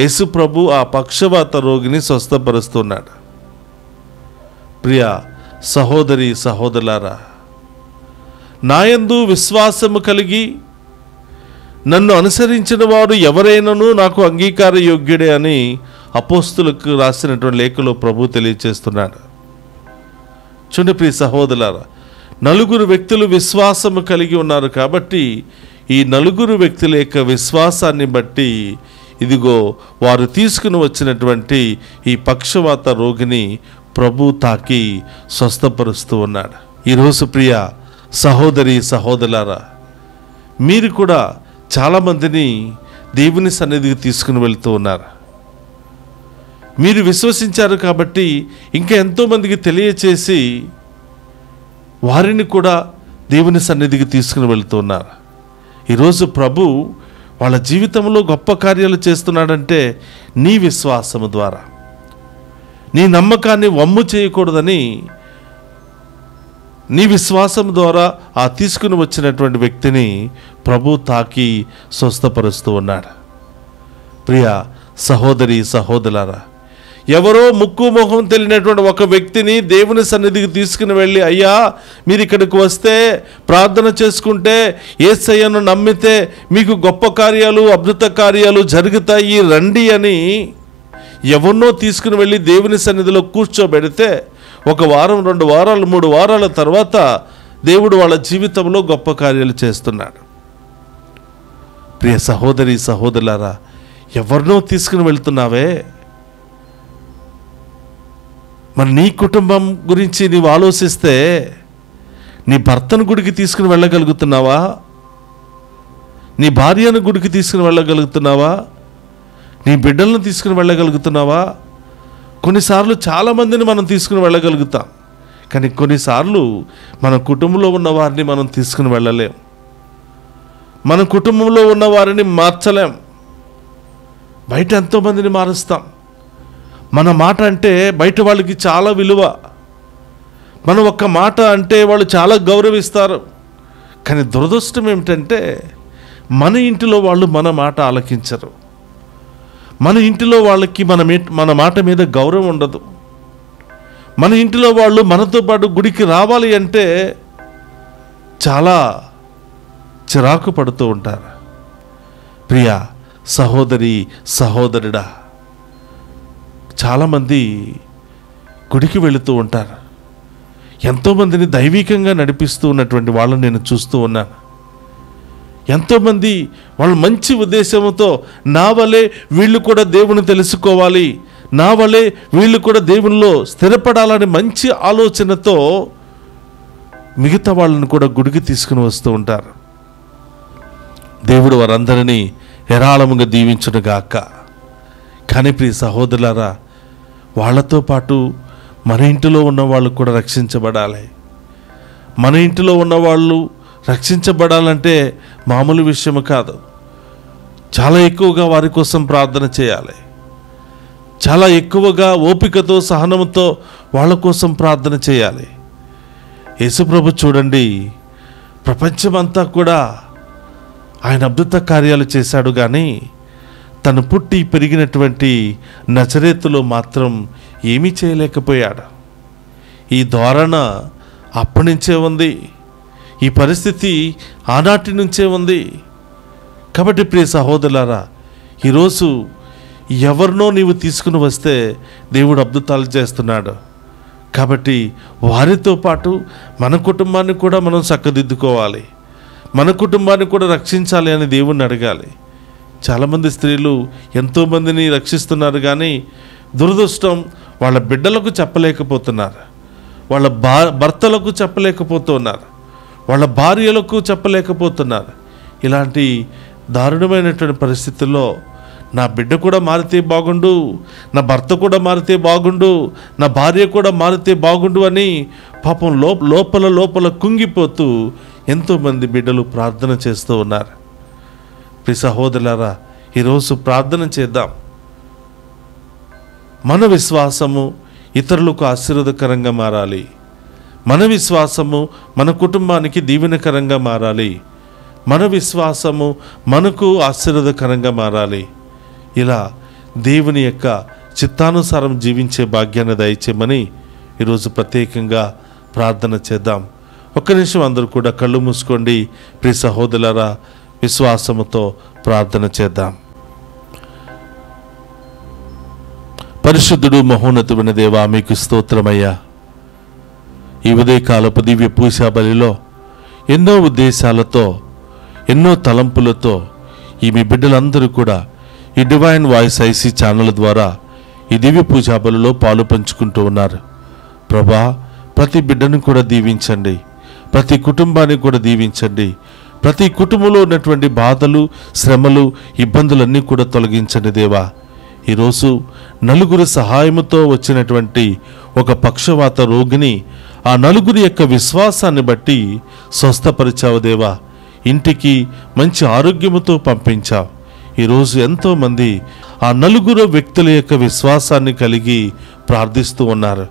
యేసు ప్రభు ఆ పక్షవాత రోగిని స్వస్థపరుస్తున్నాడు. ప్రియ సహోదరి సహోదరులారా, నాయందు విశ్వాసము కలిగి నన్ను అనుసరించిన వారు ఎవరైనాను నాకు అంగీకార యోగ్యుడే అని అపోస్తులకు రాసినటువంటి లేఖలో ప్రభు తెలియచేస్తున్నాడు. చూడండి ప్రియ సహోదరులారా, నలుగురు వ్యక్తులు విశ్వాసము కలిగి ఉన్నారు కాబట్టి ఈ నలుగురు వ్యక్తుల యొక్క విశ్వాసాన్ని బట్టి ఇదిగో వారు తీసుకుని వచ్చినటువంటి ఈ పక్షవాత రోగిని ప్రభు తాకి స్వస్థపరుస్తూ ఉన్నాడు. ఈరోజు ప్రియ సహోదరి సహోదరులారా, మీరు కూడా చాలామందిని దేవుని సన్నిధికి తీసుకుని వెళ్తూ ఉన్నారు. మీరు విశ్వసించారు కాబట్టి ఇంకా ఎంతోమందికి తెలియచేసి వారిని కూడా దేవుని సన్నిధికి తీసుకుని వెళ్తున్నారు. ఈరోజు ప్రభు వాళ్ళ జీవితంలో గొప్ప కార్యాలు చేస్తున్నాడంటే నీ విశ్వాసము ద్వారా. నీ నమ్మకాన్ని వమ్ము చేయకూడదని నీ విశ్వాసం ద్వారా ఆ తీసుకుని వచ్చినటువంటి వ్యక్తిని ప్రభు తాకి స్వస్థపరుస్తూ ఉన్నాడు. ప్రియ సహోదరి సహోదరులారా, ఎవరో ముక్కు మొహం తెలియనటువంటి ఒక వ్యక్తిని దేవుని సన్నిధికి తీసుకుని వెళ్ళి, అయ్యా మీరు ఇక్కడికి వస్తే ప్రార్థన చేసుకుంటే యేసయ్యను నమ్మితే మీకు గొప్ప కార్యాలు అద్భుత కార్యాలు జరుగుతాయి రండి అని ఎవరినో తీసుకుని వెళ్ళి దేవుని సన్నిధిలో కూర్చోబెడితే 1 వారం 2 వారాలు 3 వారాల తర్వాత దేవుడు వాళ్ళ జీవితంలో గొప్ప కార్యాలు చేస్తున్నాడు. ప్రియ సహోదరి సహోదరులారా, ఎవరినో తీసుకుని వెళ్తున్నావే, మరి నీ కుటుంబం గురించి నీవు ఆలోచిస్తే నీ భర్తను గుడికి తీసుకుని వెళ్ళగలుగుతున్నావా? నీ భార్యను గుడికి తీసుకుని వెళ్ళగలుగుతున్నావా? నీ బిడ్డలను తీసుకుని వెళ్ళగలుగుతున్నావా? కొన్నిసార్లు చాలామందిని మనం తీసుకుని వెళ్ళగలుగుతాం, కానీ కొన్నిసార్లు మన కుటుంబంలో ఉన్న వారిని మనం తీసుకుని వెళ్ళలేం. మన కుటుంబంలో ఉన్న వారిని మార్చలేం. బయట ఎంతోమందిని మారుస్తాం. మన మాట అంటే బయట వాళ్ళకి చాలా విలువ. మనం ఒక్క మాట అంటే వాళ్ళు చాలా గౌరవిస్తారు. కానీ దురదృష్టం ఏమిటంటే మన ఇంటిలో వాళ్ళు మన మాట ఆలకించరు. మన ఇంటిలో వాళ్ళకి మన మాట మీద గౌరవం ఉండదు. మన ఇంటిలో వాళ్ళు మనతో పాటు గుడికి రావాలి అంటే చాలా చిరాకు పడుతూ ఉంటారు. ప్రియ సహోదరి సహోదరుడా, చాలామంది గుడికి వెళుతూ ఉంటారు. ఎంతోమందిని దైవికంగా నడిపిస్తూ ఉన్నటువంటి వాళ్ళని నేను చూస్తూ ఉన్నాను. ఎంతోమంది వాళ్ళు మంచి ఉద్దేశంతో నా వలే వీళ్ళు కూడా దేవుని తెలుసుకోవాలి, నా వలే వీళ్ళు కూడా దేవునిలో స్థిరపడాలని మంచి ఆలోచనతో మిగతా వాళ్ళని కూడా గుడికి తీసుకుని వస్తూ ఉంటారు. దేవుడు వారందరినీ హేరాళముగా దీవించునుగాక. కానీ ప్రియ సహోదరులారా, వాళ్ళతో పాటు మన ఇంటిలో ఉన్న వాళ్ళు కూడా రక్షించబడాలి. మన ఇంటిలో ఉన్నవాళ్ళు రక్షించబడాలంటే మామూలు విషయం కాదు. చాలా ఎక్కువగా వారి కోసం ప్రార్థన చేయాలి. చాలా ఎక్కువగా ఓపికతో సహనంతో వాళ్ళ కోసం ప్రార్థన చేయాలి. యేసుప్రభు చూడండి, ప్రపంచమంతా కూడా ఆయన అద్భుత కార్యాలు చేశాడు, కానీ తను పుట్టి పెరిగినటువంటి నజరేతులో మాత్రం ఏమీ చేయలేకపోయాడు. ఈ ధోరణ అప్పటి నుంచే ఉంది, ఈ పరిస్థితి ఆనాటి నుంచే ఉంది. కాబట్టి ప్రియ సహోదరులారా, ఈరోజు ఎవరినో నీవు తీసుకుని వస్తే దేవుడు అద్భుతాలు చేస్తున్నాడు. కాబట్టి వారితో పాటు మన కుటుంబాన్ని కూడా మనం చక్కదిద్దుకోవాలి, మన కుటుంబాన్ని కూడా రక్షించాలి అని దేవుణ్ణి అడగాలి. చాలామంది స్త్రీలు ఎంతోమందిని రక్షిస్తున్నారు, కానీ దురదృష్టం వాళ్ళ బిడ్డలకు చెప్పలేకపోతున్నారు, వాళ్ళ భర్తలకు చెప్పలేకపోతున్నారు, వాళ్ళ భార్యలకు చెప్పలేకపోతున్నారు. ఇలాంటి దారుణమైనటువంటి పరిస్థితుల్లో నా బిడ్డ కూడా మారితే బాగుండు, నా భర్త కూడా మారితే బాగుండు, నా భార్య కూడా మారితే బాగుండు అని పాపం లోపల కుంగిపోతూ ఎంతోమంది బిడ్డలు ప్రార్థన చేస్తూ ఉన్నారు. ప్రియ సహోదరులారా, ఈరోజు ప్రార్థన చేద్దాం. మన విశ్వాసము ఇతరులకు ఆశీర్వాదకరంగా మారాలి, మన విశ్వాసము మన కుటుంబానికి దీవెనకరంగా మారాలి, మన విశ్వాసము మనకు ఆశీర్వాదకరంగా మారాలి. ఇలా దేవుని యొక్క చిత్తానుసారం జీవించే భాగ్యాన్ని దయచేయమని ఈరోజు ప్రత్యేకంగా ప్రార్థన చేద్దాం. ఒక్క నిమిషం అందరూ కూడా కళ్ళు మూసుకోండి. ప్రియ సహోదరులారా, విశ్వాసముతో ప్రార్థన చేద్దాం. పరిశుద్ధుడు మహోన్నతుడైన దేవా, మీకు స్తోత్రమయ్యా. ఈ ఉదయకాలపు దివ్య పూజా బలిలో ఎన్నో ఉద్దేశాలతో, ఎన్నో తలంపులతో ఈ మీ బిడ్డలందరూ కూడా ఈ డివైన్ వాయిస్ ఐసీ ఛానల్ ద్వారా ఈ దివ్య పూజా బలిలో పాలు పంచుకుంటూ ఉన్నారు. ప్రభా, ప్రతి బిడ్డను కూడా దీవించండి, ప్రతి కుటుంబాన్ని కూడా దీవించండి, ప్రతి కుటుంబంలో ఉన్నటువంటి బాధలు, శ్రమలు, ఇబ్బందులన్నీ కూడా తొలగించండి దేవా. ఈరోజు నలుగురు సహాయముతో వచ్చినటువంటి ఒక పక్షవాత రోగిని ఆ నలుగురి యొక్క విశ్వాసాన్ని బట్టి స్వస్థపరిచావు దేవా. ఇంటికి మంచి ఆరోగ్యముతో పంపించావు. ఈరోజు ఎంతోమంది ఆ నలుగురు వ్యక్తుల యొక్క విశ్వాసాన్ని కలిగి ప్రార్థిస్తూ ఉన్నారు.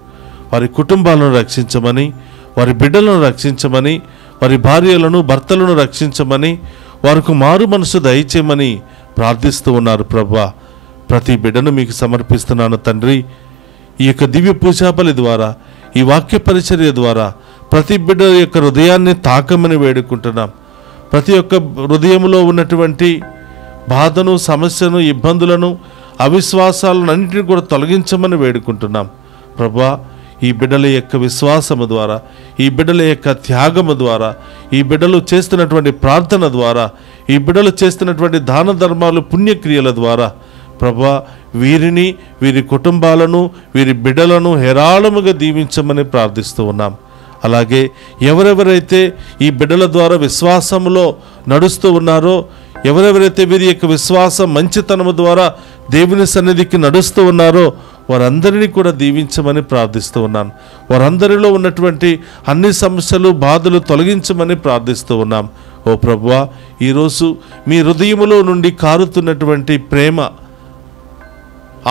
వారి కుటుంబాలను రక్షించమని, వారి బిడ్డలను రక్షించమని, వారి భార్యలను భర్తలను రక్షించమని, వారికి మారు మనసు దయచేయమని ప్రార్థిస్తూ ఉన్నారు. ప్రభువా, ప్రతి బిడ్డను మీకు సమర్పిస్తున్నాను తండ్రి. ఈ యొక్క దివ్య పూజాబలి ద్వారా, ఈ వాక్య పరిచర్య ద్వారా ప్రతి బిడ్డ యొక్క హృదయాన్ని తాకమని వేడుకుంటున్నాం. ప్రతి ఒక్క హృదయంలో ఉన్నటువంటి బాధను, సమస్యను, ఇబ్బందులను, అవిశ్వాసాలను అన్నింటినీ కూడా తొలగించమని వేడుకుంటున్నాం. ప్రభువా, ఈ బిడ్డల యొక్క విశ్వాసము ద్వారా, ఈ బిడ్డల యొక్క త్యాగము ద్వారా, ఈ బిడ్డలు చేస్తున్నటువంటి ప్రార్థన ద్వారా, ఈ బిడ్డలు చేస్తున్నటువంటి దాన ధర్మాలు, పుణ్యక్రియల ద్వారా ప్రభువా, వీరిని, వీరి కుటుంబాలను, వీరి బిడ్డలను హేరాళముగా దీవించమని ప్రార్థిస్తూ ఉన్నాం. అలాగే ఎవరెవరైతే ఈ బిడ్డల ద్వారా విశ్వాసములో నడుస్తూ ఉన్నారో, ఎవరెవరైతే వీరి యొక్క విశ్వాసం మంచితనము ద్వారా దేవుని సన్నిధికి నడుస్తూ ఉన్నారో వారందరినీ కూడా దీవించమని ప్రార్థిస్తూ ఉన్నాను. వారందరిలో ఉన్నటువంటి అన్ని సమస్యలు, బాధలు తొలగించమని ప్రార్థిస్తూ ఉన్నాం. ఓ ప్రభువా, ఈరోజు మీ హృదయములో నుండి కారుతున్నటువంటి ప్రేమ,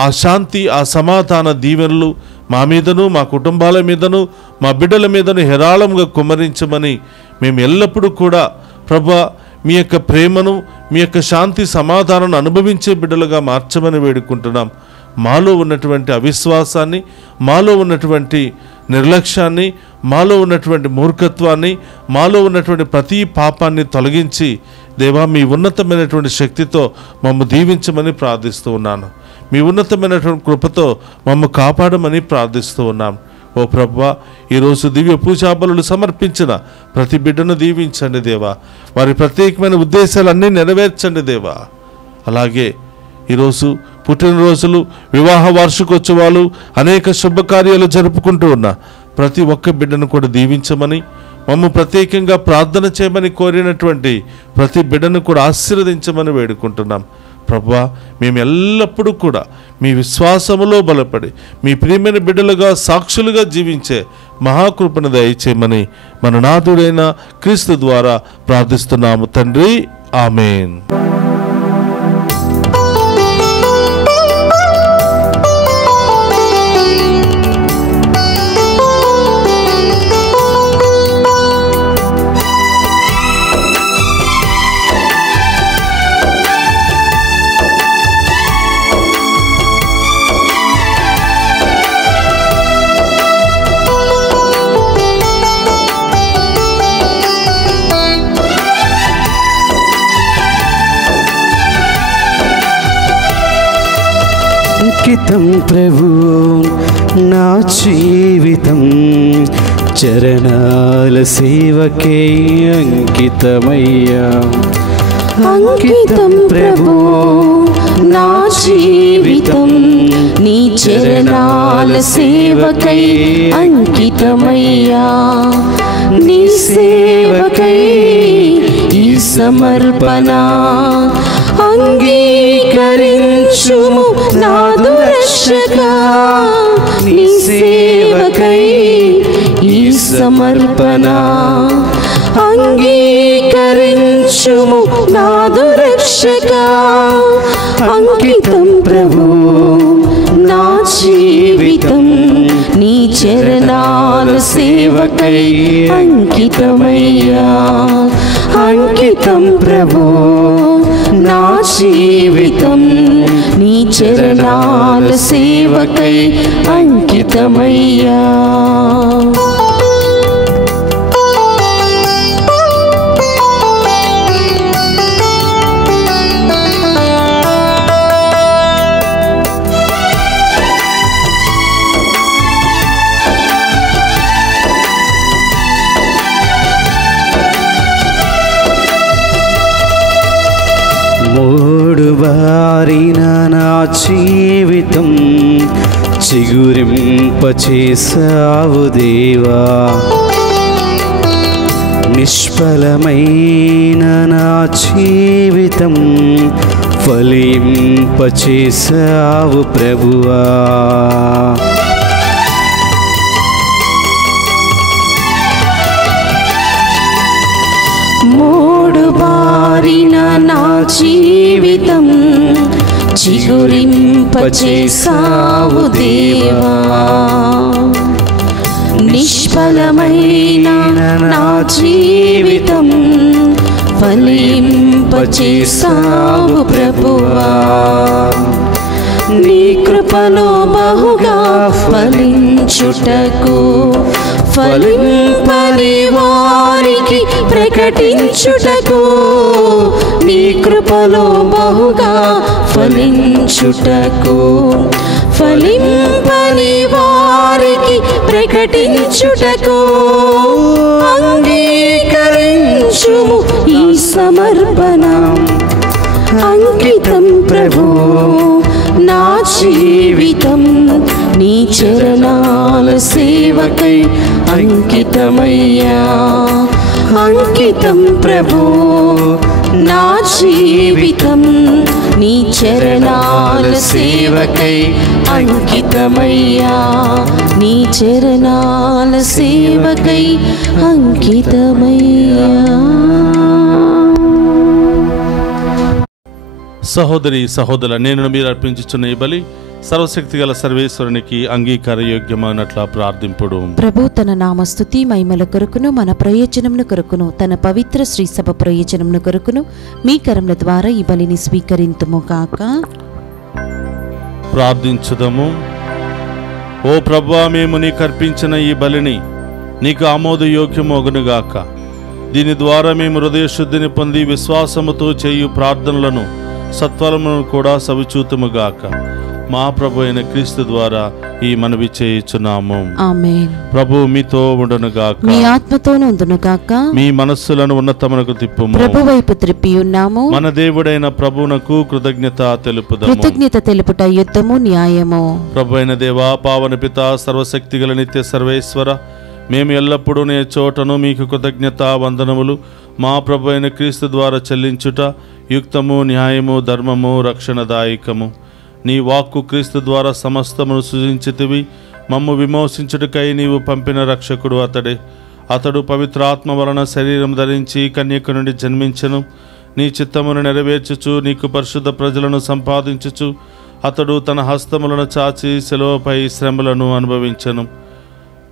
ఆ శాంతి, ఆ సమాధాన దీవెనలు మా మీదను, మా కుటుంబాల మీదను, మా బిడ్డల మీదను హేరాళంగా కుమ్మరించమని మేము ఎల్లప్పుడూ కూడా ప్రభువా మీ యొక్క ప్రేమను, మీ యొక్క శాంతి సమాధానాన్ని అనుభవించే బిడ్డలుగా మార్చమని వేడుకుంటున్నాం. మాలో ఉన్నటువంటి అవిశ్వాసాన్ని, మాలో ఉన్నటువంటి నిర్లక్ష్యాన్ని, మాలో ఉన్నటువంటి మూర్ఖత్వాన్ని, మాలో ఉన్నటువంటి ప్రతి పాపాన్ని తొలగించి దేవా మీ ఉన్నతమైనటువంటి శక్తితో మమ్ము దీవించమని ప్రార్థిస్తూ ఉన్నాను. మీ ఉన్నతమైనటువంటి కృపతో మమ్ము కాపాడమని ప్రార్థిస్తూ ఉన్నాం. ఓ ప్రభువా, ఈరోజు దివ్య పూజాబలులు సమర్పించిన ప్రతి బిడ్డను దీవించండి దేవా. వారి ప్రత్యేకమైన ఉద్దేశాలన్నీ నెరవేర్చండి దేవా. అలాగే ఈరోజు పుట్టినరోజులు, వివాహ వార్షికోత్సవాలు, అనేక శుభకార్యాలు జరుపుకుంటూ ఉన్న ప్రతి ఒక్క బిడ్డను కూడా దీవించమని, మమ్ము ప్రత్యేకంగా ప్రార్థన చేయమని కోరినటువంటి ప్రతి బిడ్డను కూడా ఆశీర్వదించమని వేడుకుంటున్నాం. ప్రభువా, మేము ఎల్లప్పుడూ కూడా మీ విశ్వాసములో బలపడి మీ ప్రియమైన బిడ్డలుగా, సాక్షులుగా జీవించే మహాకృపను దయచేయమని మన నాథుడైన క్రీస్తు ద్వారా ప్రార్థిస్తున్నాము తండ్రి. ఆమేన్. అంకితం ప్రభు నా జీవితం చరణాల సేవకే అంకితమయ్యా. అంకితం ప్రభు నా జీవితం నీ చరణాల సేవకై అంకితమయ్యా. నీ సేవకై ఈ సమర్పణ అంగీకరించుము నాదు రక్షకా. నీ సేవకై ఈ సమర్పణ అంగీకరించుము నాదు రక్షకా. అంకితం ప్రభు నా జీవితం నీ చరణాల సేవకై అంకితమయ్యా. అంకితం ప్రభు నా జీవితం నీ చరణాల సేవకై అంకితమయ్యా. మూడు బారిన నా జీవితం చిగురింపచేసావు దేవా. నిష్ఫలమైన నా జీవితం ఫలింపచేసావు ప్రభువా. మూడు బారిన నా జీవితం చిగురింపచేసావు దేవా. నిష్ఫలమైన నా జీవితం ఫలింపచేసావు ప్రభువా. నీ కృపలో బహుగా ఫలించుటకు ఫలింపని వారికి ప్రకటించుటకు. నీ కృపలో బహుగా ఫలించుటకు ఫలింపని వారికి ప్రకటించుటకు. అంగీకరించుము ఈ సమర్పణ. అంకితం ప్రభు నా జీవితం నీ చరణాల సేవకై అంకితమయ్యా. అంకితం ప్రభు నా జీవితం నీ చరణాల సేవకై అంకితమయ్యా. నీ చరణాల సేవకై అంకితమయ్యా. సహోదరి సహోదరుల, నేను మీరు అర్పించుచున్న ఈ బలి సర్వశక్తి గల సర్వేశ్వరునికి అంగీకార యోగ్యమైనట్ల ప్రార్థింపుడు. ప్రభు తన నామస్తుతి మహిమల కొరకును మన ప్రయోజనమును కొరకును తన పవిత్ర శ్రీ సభ ప్రయోజనమును కొరకును మీ కరముల ద్వారా ఈ బలిని స్వీకరింతుము కాక. ప్రార్థించుదము. ఓ ప్రభువా, మేము నీకు అర్పించిన ఈ బలిని నీకు ఆమోదయోగ్యమగునుగాక. దీని ద్వారా మేము హృదయశుద్ధిని పొంది విశ్వాసముతో చేయు ప్రార్థనలను సత్వరమును కూడా సవిచూతముగాక. మా ప్రభు అయిన క్రీస్తు ద్వారా ఈ మనవి చేయుచున్నాము. ఆమేన్. ప్రభు మీతో ఉండునుగాక. మీ ఆత్మతోను ఉండునుగాక. మీ మనస్సులను ఉన్నతమునకు తిప్పుము. ప్రభు వైపు త్రిప్పి ఉన్నాము. మన దేవుడైన ప్రభువునకు కృతజ్ఞత తెలుపుదము. కృతజ్ఞత తెలుపుట యుద్ధము న్యాయము. ప్రభు అయిన దేవా, పావన పిత, సర్వశక్తిగల నిత్య సర్వేశ్వర, మేము ఎల్లప్పుడూ నే చోటను మీకు కృతజ్ఞత వందనములు మా ప్రభు అయిన క్రీస్తు ద్వారా చెల్లించుట యుక్తము, న్యాయము, ధర్మము, రక్షణదాయకము. నీ వాక్కు క్రీస్తు ద్వారా సమస్తమును సృజించితివి. మమ్ము విమోచించుటకై నీవు పంపిన రక్షకుడు అతడే. అతడు పవిత్రాత్మ వలన శరీరం ధరించి కన్యక నుండి జన్మించెను. నీ చిత్తమును నెరవేర్చుచు నీకు పరిశుద్ధ ప్రజలను సంపాదించుచు అతడు తన హస్తములను చాచి శిలువపై శ్రమలను అనుభవించెను.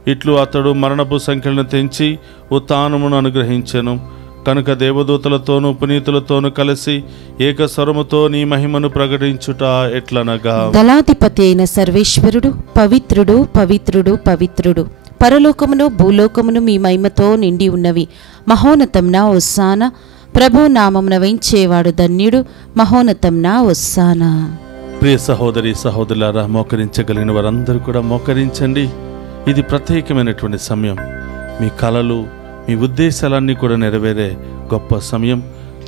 ఇట్లు అతడు మరణపు సంఖ్యలను తెంచి ఉత్థానమును అనుగ్రహించెను. కనుక దేవదూతలతోనూ పునీతులతోనూ కలిసి ఏకస్వరముతో నీ మహిమను ప్రకటించుట ఎట్లనగా, దళాధిపతి అయిన సర్వేశ్వరుడు పవిత్రుడు పవిత్రుడు పవిత్రుడు, పరలోకమును భూలోకమును మీ మహిమతో నిండి ఉన్నవి. మహోన్నతంనా ఒస్సానా, ప్రభు నామమున వేంచేవాడు ధన్యుడు. మహోన్నతంనా ఒస్సానా. ప్రియ సహోదరి సహోదరులారా, మోకరించగలిగిన వారందరూ కూడా మోకరించండి. ఇది ప్రత్యేకమైనటువంటి సమయం. మీ కలలు, మీ ఉద్దేశాలన్నీ కూడా నెరవేరే గొప్ప సమయం.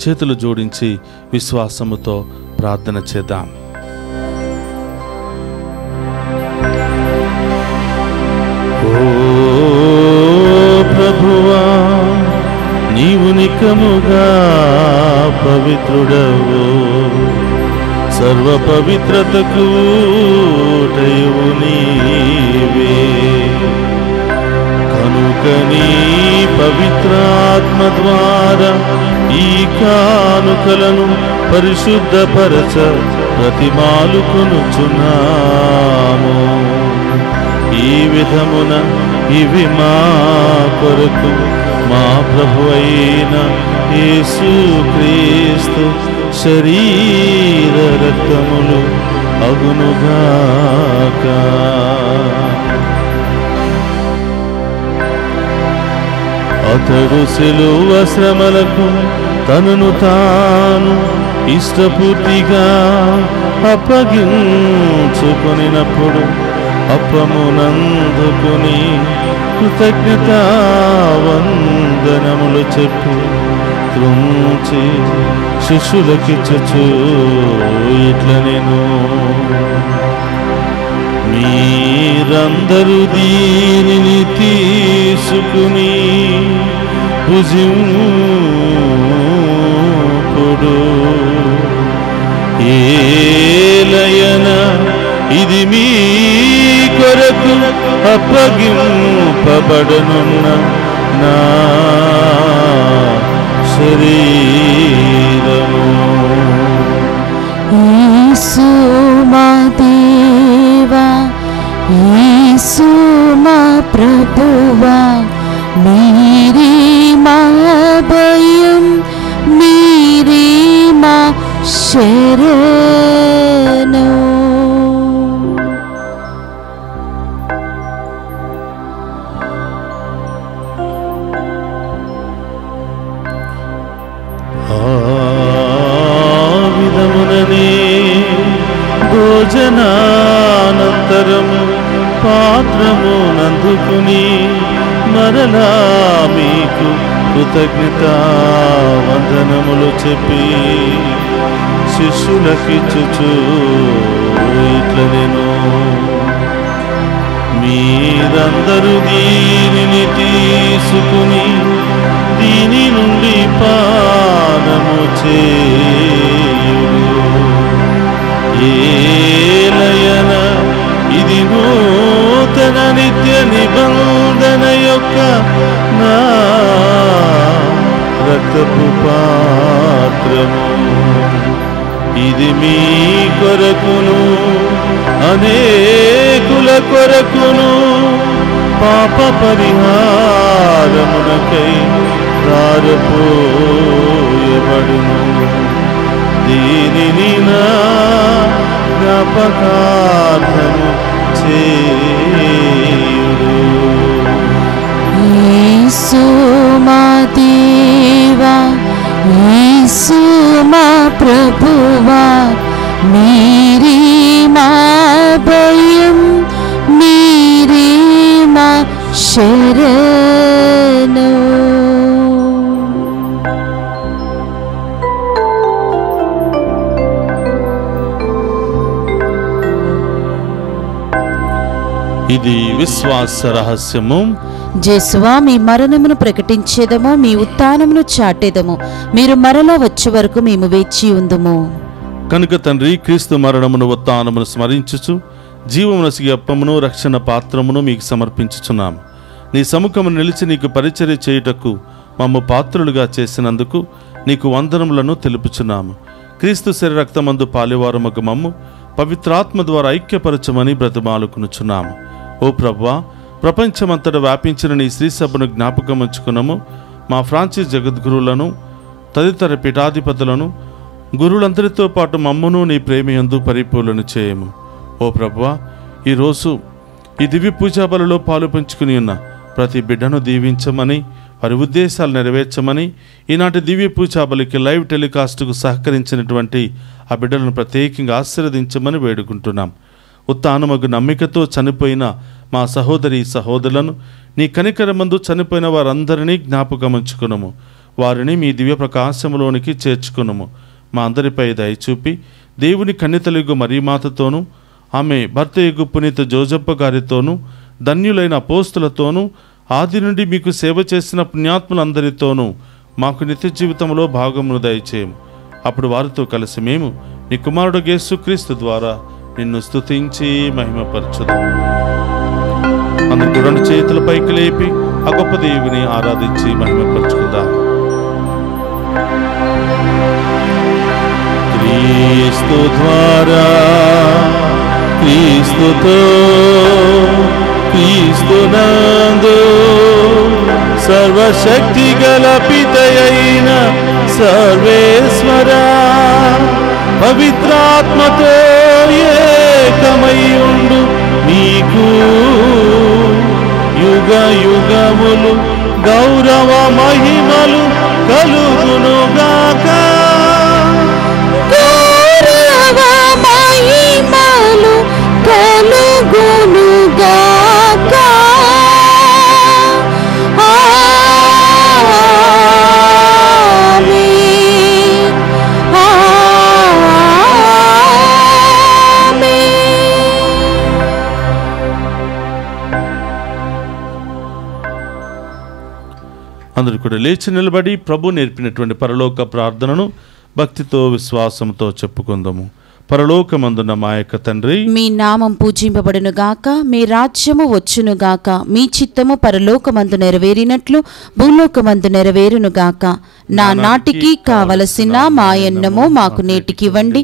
చేతులు జోడించి విశ్వాసముతో ప్రార్థన చేద్దాం. ఓ ప్రభువా, నీవు నికముగా పవిత్రుడవు, సర్వ పవిత్రతకు ఊటయు నీవే. కనుక నీ పవిత్రాత్మ ద్వారా ఈ కానుకలను పరిశుద్ధపరచ ప్రతిమాలుకొనుచున్నాము. ఈ విధమున ఇవి మా కొరకు మా ప్రభు అయిన యేసుక్రీస్తు శరీర రక్తములు అగునుగాక. అతడు శిలువ శ్రమలకు తనను తాను ఇష్టపూర్తిగా అప్పగించుకొనినప్పుడు అప్పమునందుకుని కృతజ్ఞతా వందనములు చెప్పి త్రుంచి శిష్యులకిచ్చుచు ఇట్లనెను, మీరందరూ దీనిని తీసుకుని భుజింపుడు. ఏలయన ఇది మీ కొరకు అప్పగింపబడనున్న నా శరీరము. యేసు మా దేవా, యేసు మా ప్రభువా, మీరే మా భయం, మీరే మా శరణు. విధముననే భోజనానంతరము పాత్రము నందుకుని మరలా మీకు కృతజ్ఞతా వందనములు చెప్పి శిష్యులకిచ్చుచు ఇట్లనెను, మీరందరూ దీనిని తీసుకుని దీని నుండి పానము చేయుడు. ఏలయన ఇది నూతన నిత్య నిబంధన యొక్క నా రక్తపు పాత్రము. ఇది మీ కొరకును అనేకుల కొరకును పాప పరిహారమునకై ధారపోయబడును. దీనిని నా జ్ఞాపకార్థము చేయుడు. యేసు మా దేవా, యేసు మా ప్రభువా, మీరే మా భయం, మీరే మా శరణు. ఇది విశ్వాస రహస్యము. జేసువా, మీ మరణమును ప్రకటించేదము, మీ ఉత్థానమును చాటేదము. మీరు మరలా వచ్చే వరకు మేము వేచి ఉందుము. కనుక తండ్రి, క్రీస్తు మరణమును ఉత్థానమును స్మరించుచు జీవమునసిగి అప్పమును రక్షణ పాత్రమును మీకు సమర్పించుచున్నాము. నీ సముఖమును నిలిచి నీకు పరిచర్య చేయుటకు మమ్ము పాత్రులుగా చేసినందుకు నీకు వందనములను తెలుపుచున్నాము. క్రీస్తు శరీర రక్తమందు పాలివారముకు మమ్ము పవిత్రాత్మ ద్వారా ఐక్యపరచమని బ్రతిమాలుకునుచున్నాము. ఓ ప్రభువా, ప్రపంచమంతటా వ్యాపించిన నీ శ్రీ సభను జ్ఞాపకం ఉంచుకున్నాము. మా ఫ్రాన్సిస్ జగద్గురువులను తదితర పీఠాధిపతులను గురువులందరితో పాటు మమ్మును నీ ప్రేమయందు పరిపూర్ణను చేయము. ఓ ప్రభువా, ఈరోజు ఈ దివ్య పూజా బలిలో పాలు పంచుకుని ఉన్న ప్రతి బిడ్డను దీవించమని, వారి ఉద్దేశాలు నెరవేర్చమని, ఈనాటి దివ్య పూజా బలికి లైవ్ టెలికాస్టుకు సహకరించినటువంటి ఆ బిడ్డలను ప్రత్యేకంగా ఆశీర్వదించమని వేడుకుంటున్నాం. ఉత్తానమగు నమ్మికతో చనిపోయిన మా సహోదరి సహోదరులను నీ కనికరమందు చనిపోయిన వారందరినీ జ్ఞాపకముంచుకునము. వారిని మీ దివ్య ప్రకాశములోనికి చేర్చుకునము. మా అందరిపై దయచూపి దేవుని కన్యతలుగు మరియమాతతోనూ ఆమె భర్త యొగు పునీత జోజప్ప గారితోనూ ధన్యులైన అపోస్తులతోనూ ఆది నుండి మీకు సేవ చేసిన పుణ్యాత్ములందరితోనూ మాకు నిత్య జీవితంలో భాగమును దయచేయము. అప్పుడు వారితో కలిసి మేము నీ కుమారుడు యేసుక్రీస్తు ద్వారా నిన్ను స్తుతించి మహిమపరచుదాం. అందరికీ రెండు చేతుల పైకి లేపి ఆ గొప్ప దేవుని ఆరాధించి మహిమపరచుకుందాం. క్రీస్తు ద్వారా, క్రీస్తుతో, క్రీస్తునందు సర్వశక్తి గల పితయైన సర్వేశ్వరా పవిత్రాత్మతో ఏకమై ఉండు నీకు యుగ యుగములు గౌరవ మహిమలు కలుగునుగాక. గౌరవ మహిమలు కలుగునుగాక. ఆమేన్. ఆమేన్. అందరూ కూడా లేచి నిలబడి ప్రభు నేర్పినటువంటి పరలోక ప్రార్థనను భక్తితో విశ్వాసంతో చెప్పుకుందాము. పరలోకమందున్న మా యొక్క తండ్రి, మీ నామం పూజింపబడును గాక, మీ రాజ్యము వచ్చును గాక, మీ చిత్తము పరలోకమందు నెరవేరినట్లు భూలోకమందు నెరవేరును గాక. నా నాటికి కావలసిన మాయన్నము మాకు నేటికివ్వండి.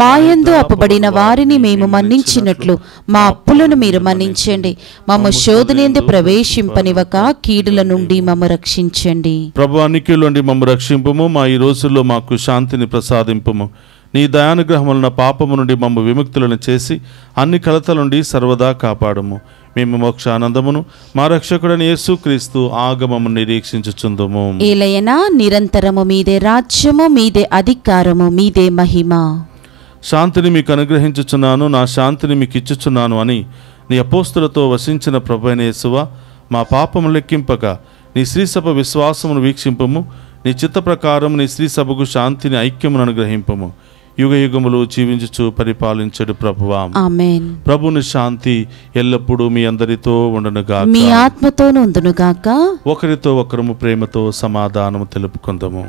మాయందు అప్పబడిన వారిని మేము మన్నించినట్లు మా అప్పులను మీరు మన్నించండి. మమ్ము శోధనేందు ప్రవేశింపనివ్వక కీడుల నుండి మమ్ము రక్షించండి. ప్రభు అన్నికీలుండి మమ్ము రక్షింపుము. మా ఈ రోజుల్లో మాకు శాంతిని ప్రసాదింపుము. నీ దయానుగ్రహములన పాపము నుండి మమ్ము విముక్తులను చేసి అన్ని కలతల నుండి సర్వదా కాపాడము. మేము మోక్ష ఆనందమును మా రక్షకుడైన యేసుక్రీస్తు ఆగమము నిరీక్షించుచుందుము. ఏలయనా నిరంతరము మీదే రాజ్యము, మీదే అధికారము, మీదే మహిమ. శాంతిని మీకు అనుగ్రహించుచున్నాను, నా శాంతిని మీకు ఇచ్చుచున్నాను అని నీ అపోస్తులతో వసించిన ప్రభువైన యేసువా, మా పాపము లెక్కింపక నీ శ్రీసభ విశ్వాసమును వీక్షింపము. నీ చిత్త ప్రకారం నీ శ్రీసభకు శాంతిని ఐక్యమును అనుగ్రహింపము. యుగ యుగములు జీవించుచు పరిపాలించడు ప్రభువా. ఆమేన్. ప్రభుని శాంతి ఎల్లప్పుడూ మీ అందరితో ఉండునుగాక. మీ ఆత్మతోను ఉండునుగాక. ఒకరితో ఒకరము ప్రేమతో సమాధానము తెలుపుకుందాము.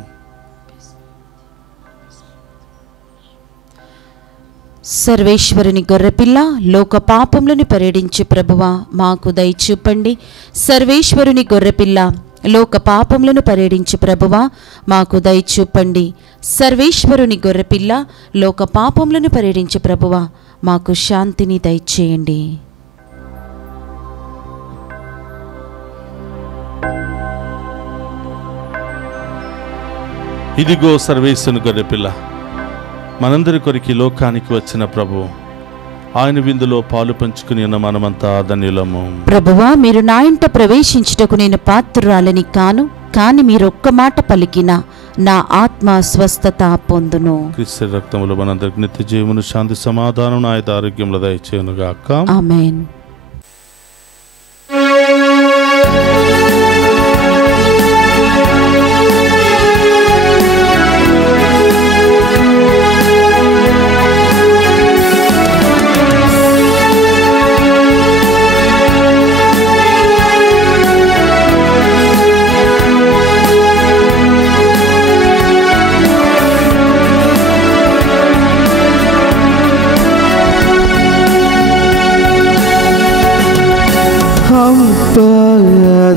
సర్వేశ్వరుని గొర్రెపిల్ల, లోక పాపములను పరిహరించు ప్రభువా మాకు దయచూపండి. సర్వేశ్వరుని గొర్రెపిల్ల, లోక పాపములను పరిహరించు ప్రభువా మాకు దయచూపండి. సర్వేశ్వరుని గొర్రెపిల్ల, లోక పాపములను పరిహరించు ప్రభువా మాకు శాంతిని దయచేయండి. ఇదిగో సర్వేశ్వరుని గొర్రెపిల్ల, మనందరి కొరికి లోకానికి వచ్చిన ప్రభు. ఆయన విందులో పాలు పంచుకుని ఉన్న మనమంతా ధన్యులము. ప్రభువా, మీరు నా ఇంట ప్రవేశించుటకు నేను పాత్రురాలని కాను, కాని మీరొక్క మాట పలికిన నా ఆత్మ స్వస్థత పొందును. క్రీస్తు రక్తములో మనందరికి నిత్య జీవమును, శాంతి, సమాధానం, ఆయుధ ఆరోగ్యములు దయచేయునుగాక. ఆమేన్.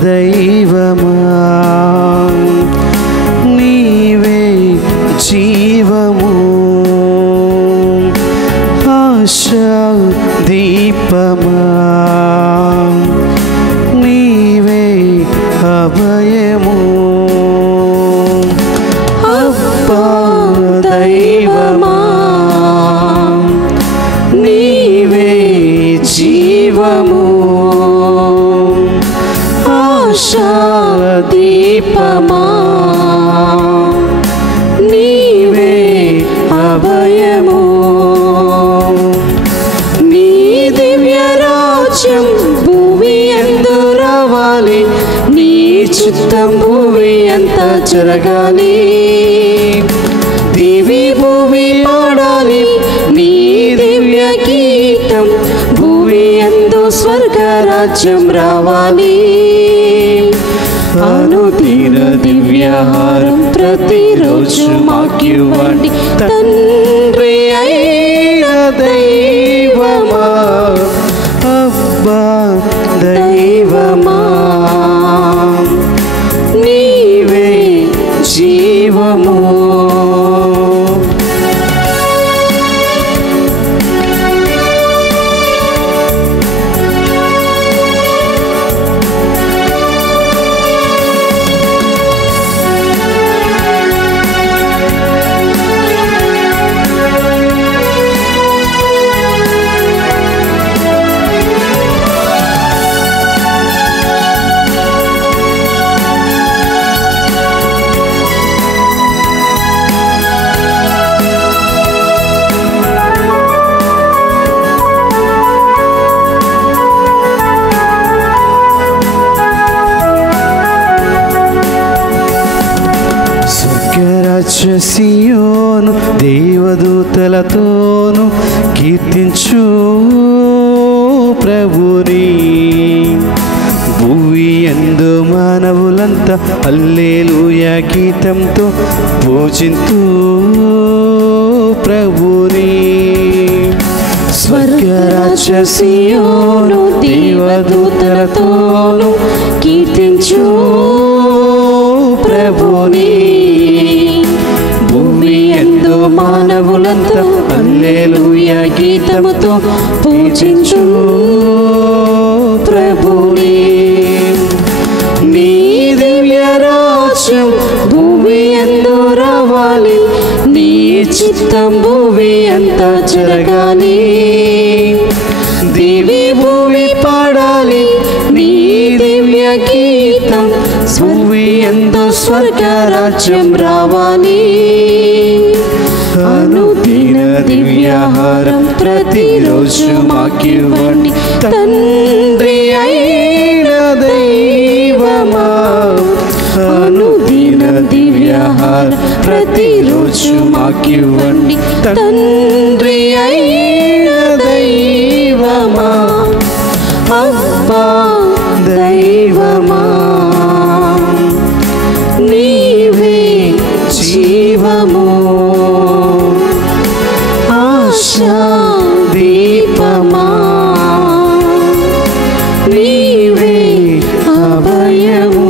దైవమా నీవే జీవము, ఆశా దీపమా నీవే అభయము. అబ్బా దైవమా నీవే జీవము, దీపమా నీవే అభయ అభయము. నీ దివ్య రాజ్యం భూమి యందు రావాలి, నీ చిత్తం భూమి అంతా జరగాలి. దివి భూమి పాడాలి నీ దివ్య గీతం, భూమి యందు స్వర్గ రాజ్యం రావాలి. అనుదిన దివ్యాహారం ప్రతిరోజు మాకివ్వండి, తండ్రి అయిన దైవమా, అబ్బా దైవమా, నీవే జీవము. సియోను దేవదూతలతోను కీర్తించు ప్రభుని, భూమి యందు మానవులంతా హల్లెలూయా గీతంతో పూజింతు ప్రభుని. స్వర్గరాజ్య సియోను దేవదూతలతోను కీర్తించు ప్రభుని, భూమి యందు మానవులంతా హల్లెలూయా గీతముతో పూజించు ప్రభుని. నీ దివ్య రాజ్యం భూమి యందు రావాలి, నీ చిత్తం భూమి అంతా జరగాలి. దివి భూమి పాడాలి నీ దివ్య గీతం, భూమి యందు స్వర్గ రాజ్యం రావాలి. అనుదిన దివ్యాహారం ప్రతిరోజు మాకివ్వండి, తండ్రి అయిన దైవమా. అనుదిన దివ్యాహారం ప్రతిరోజు మాకివ్వండి, తండ్రి అయిన దైవమా, అబ్బా దైవమా, నీవే జీవము. ఆశా దీపమా, నీవే అభయము.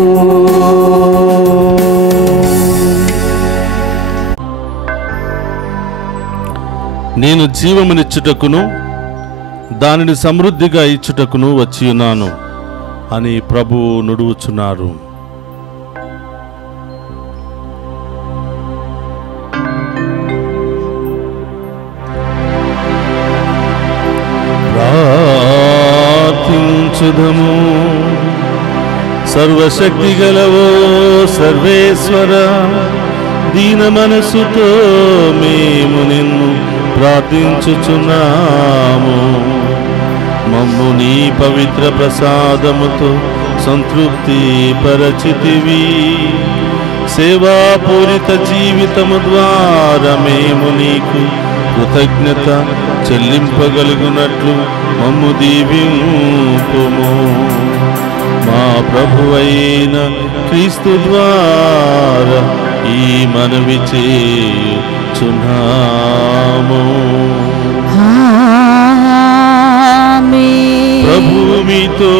నేను జీవమునిచ్చుటకును దానిని సమృద్ధిగా ఇచ్చుటకును వచ్చియున్నాను అని ప్రభువు నుడువుచున్నారు. ప్రార్థించుదము. సర్వశక్తి గలవో సర్వేశ్వర, దీన మనసుతో మేము నిన్ను ప్రార్థించుచున్నాము. మమ్ము నీ పవిత్ర ప్రసాదముతో సంతృప్తి పరచితివి. సేవాపూరిత జీవితము ద్వారా మేము నీకు కృతజ్ఞత చెల్లింపగలుగునట్లు మమ్ము దీవింపుము. మా ప్రభువైన క్రీస్తు ద్వారా ఈ మనవి చేయుచున్నాము. ప్రభువు మీతో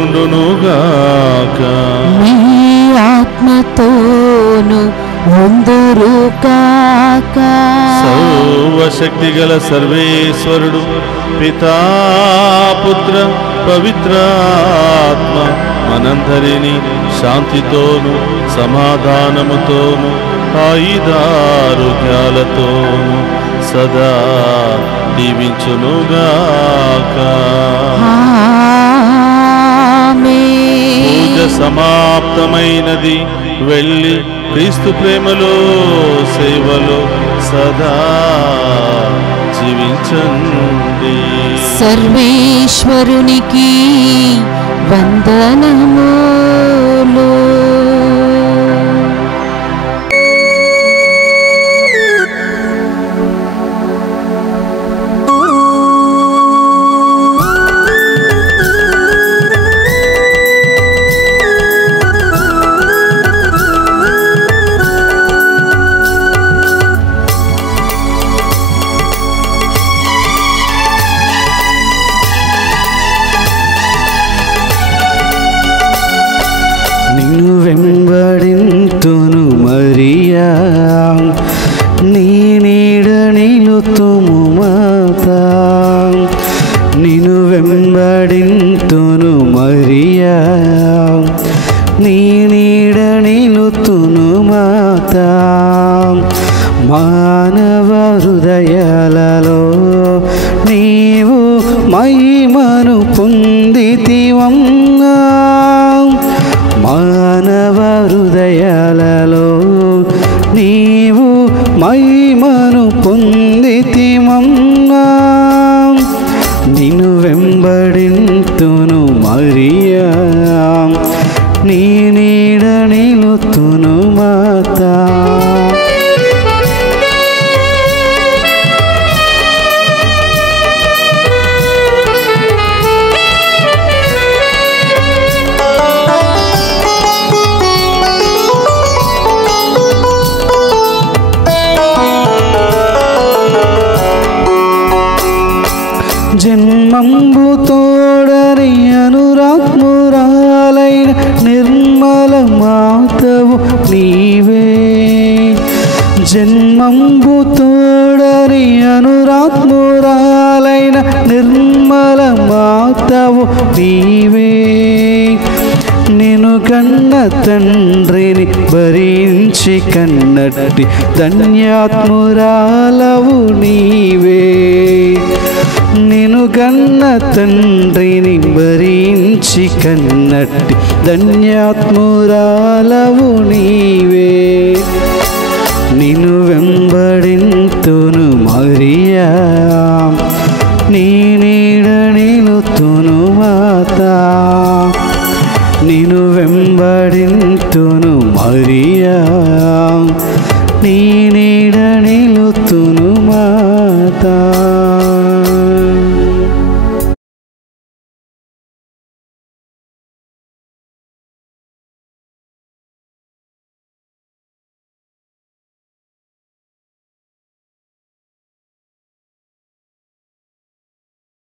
ఉండునుగాక, మీ ఆత్మతోను ఉందురుగాక. సర్వశక్తి గల సర్వేశ్వరుడు పితా పుత్ర పవిత్రాత్మ మనందరినీ శాంతితోను సమాధానముతోను ఆయుధారోగ్యాలతోను సదా దీవించునుగాక. పూజ సమాప్తమైనది. వెళ్ళి క్రీస్తు ప్రేమలో సేవలో సదా జీవించండి. సర్వేశ్వరునికి వందనములు. నిన్ను వెంబడింతును మరియా, నీ నీడ నిలుతుము మాతా. నిన్ను వెంబడింతును మరియా, నీ నీడ నిలుతును మాతా. మానవ హృదయాలలో నీవు మహిమను పొందితివమ్మా. మానవ హృదయాలలో నీవు మహిమను పొందితివమ్మా. నిన్ను వెంబడింతును మరియా, నీ నీడ నిలుతును మాతా. జన్మంబు తోడని అనురాత్మురాలైన నిర్మల మాతవు నీవే. జన్మంబు తోడని అనురాత్మురాలైన నిర్మల మాతవు నీవే. నిన్ను కన్న తండ్రిని భరించి కన్నట్టి ధన్యాత్మురాలవు నీవే. నిన్ను కన్న తండ్రిని భరించి కన్నట్టి ధన్యాత్మురాలవు నీవే. నిన్ను వెంబడింతును మరియా, నీ నీడ నిలుతును మాతా. నిన్ను వెంబడింతును మరియా, నీ నీడ నిలుతును మాతా.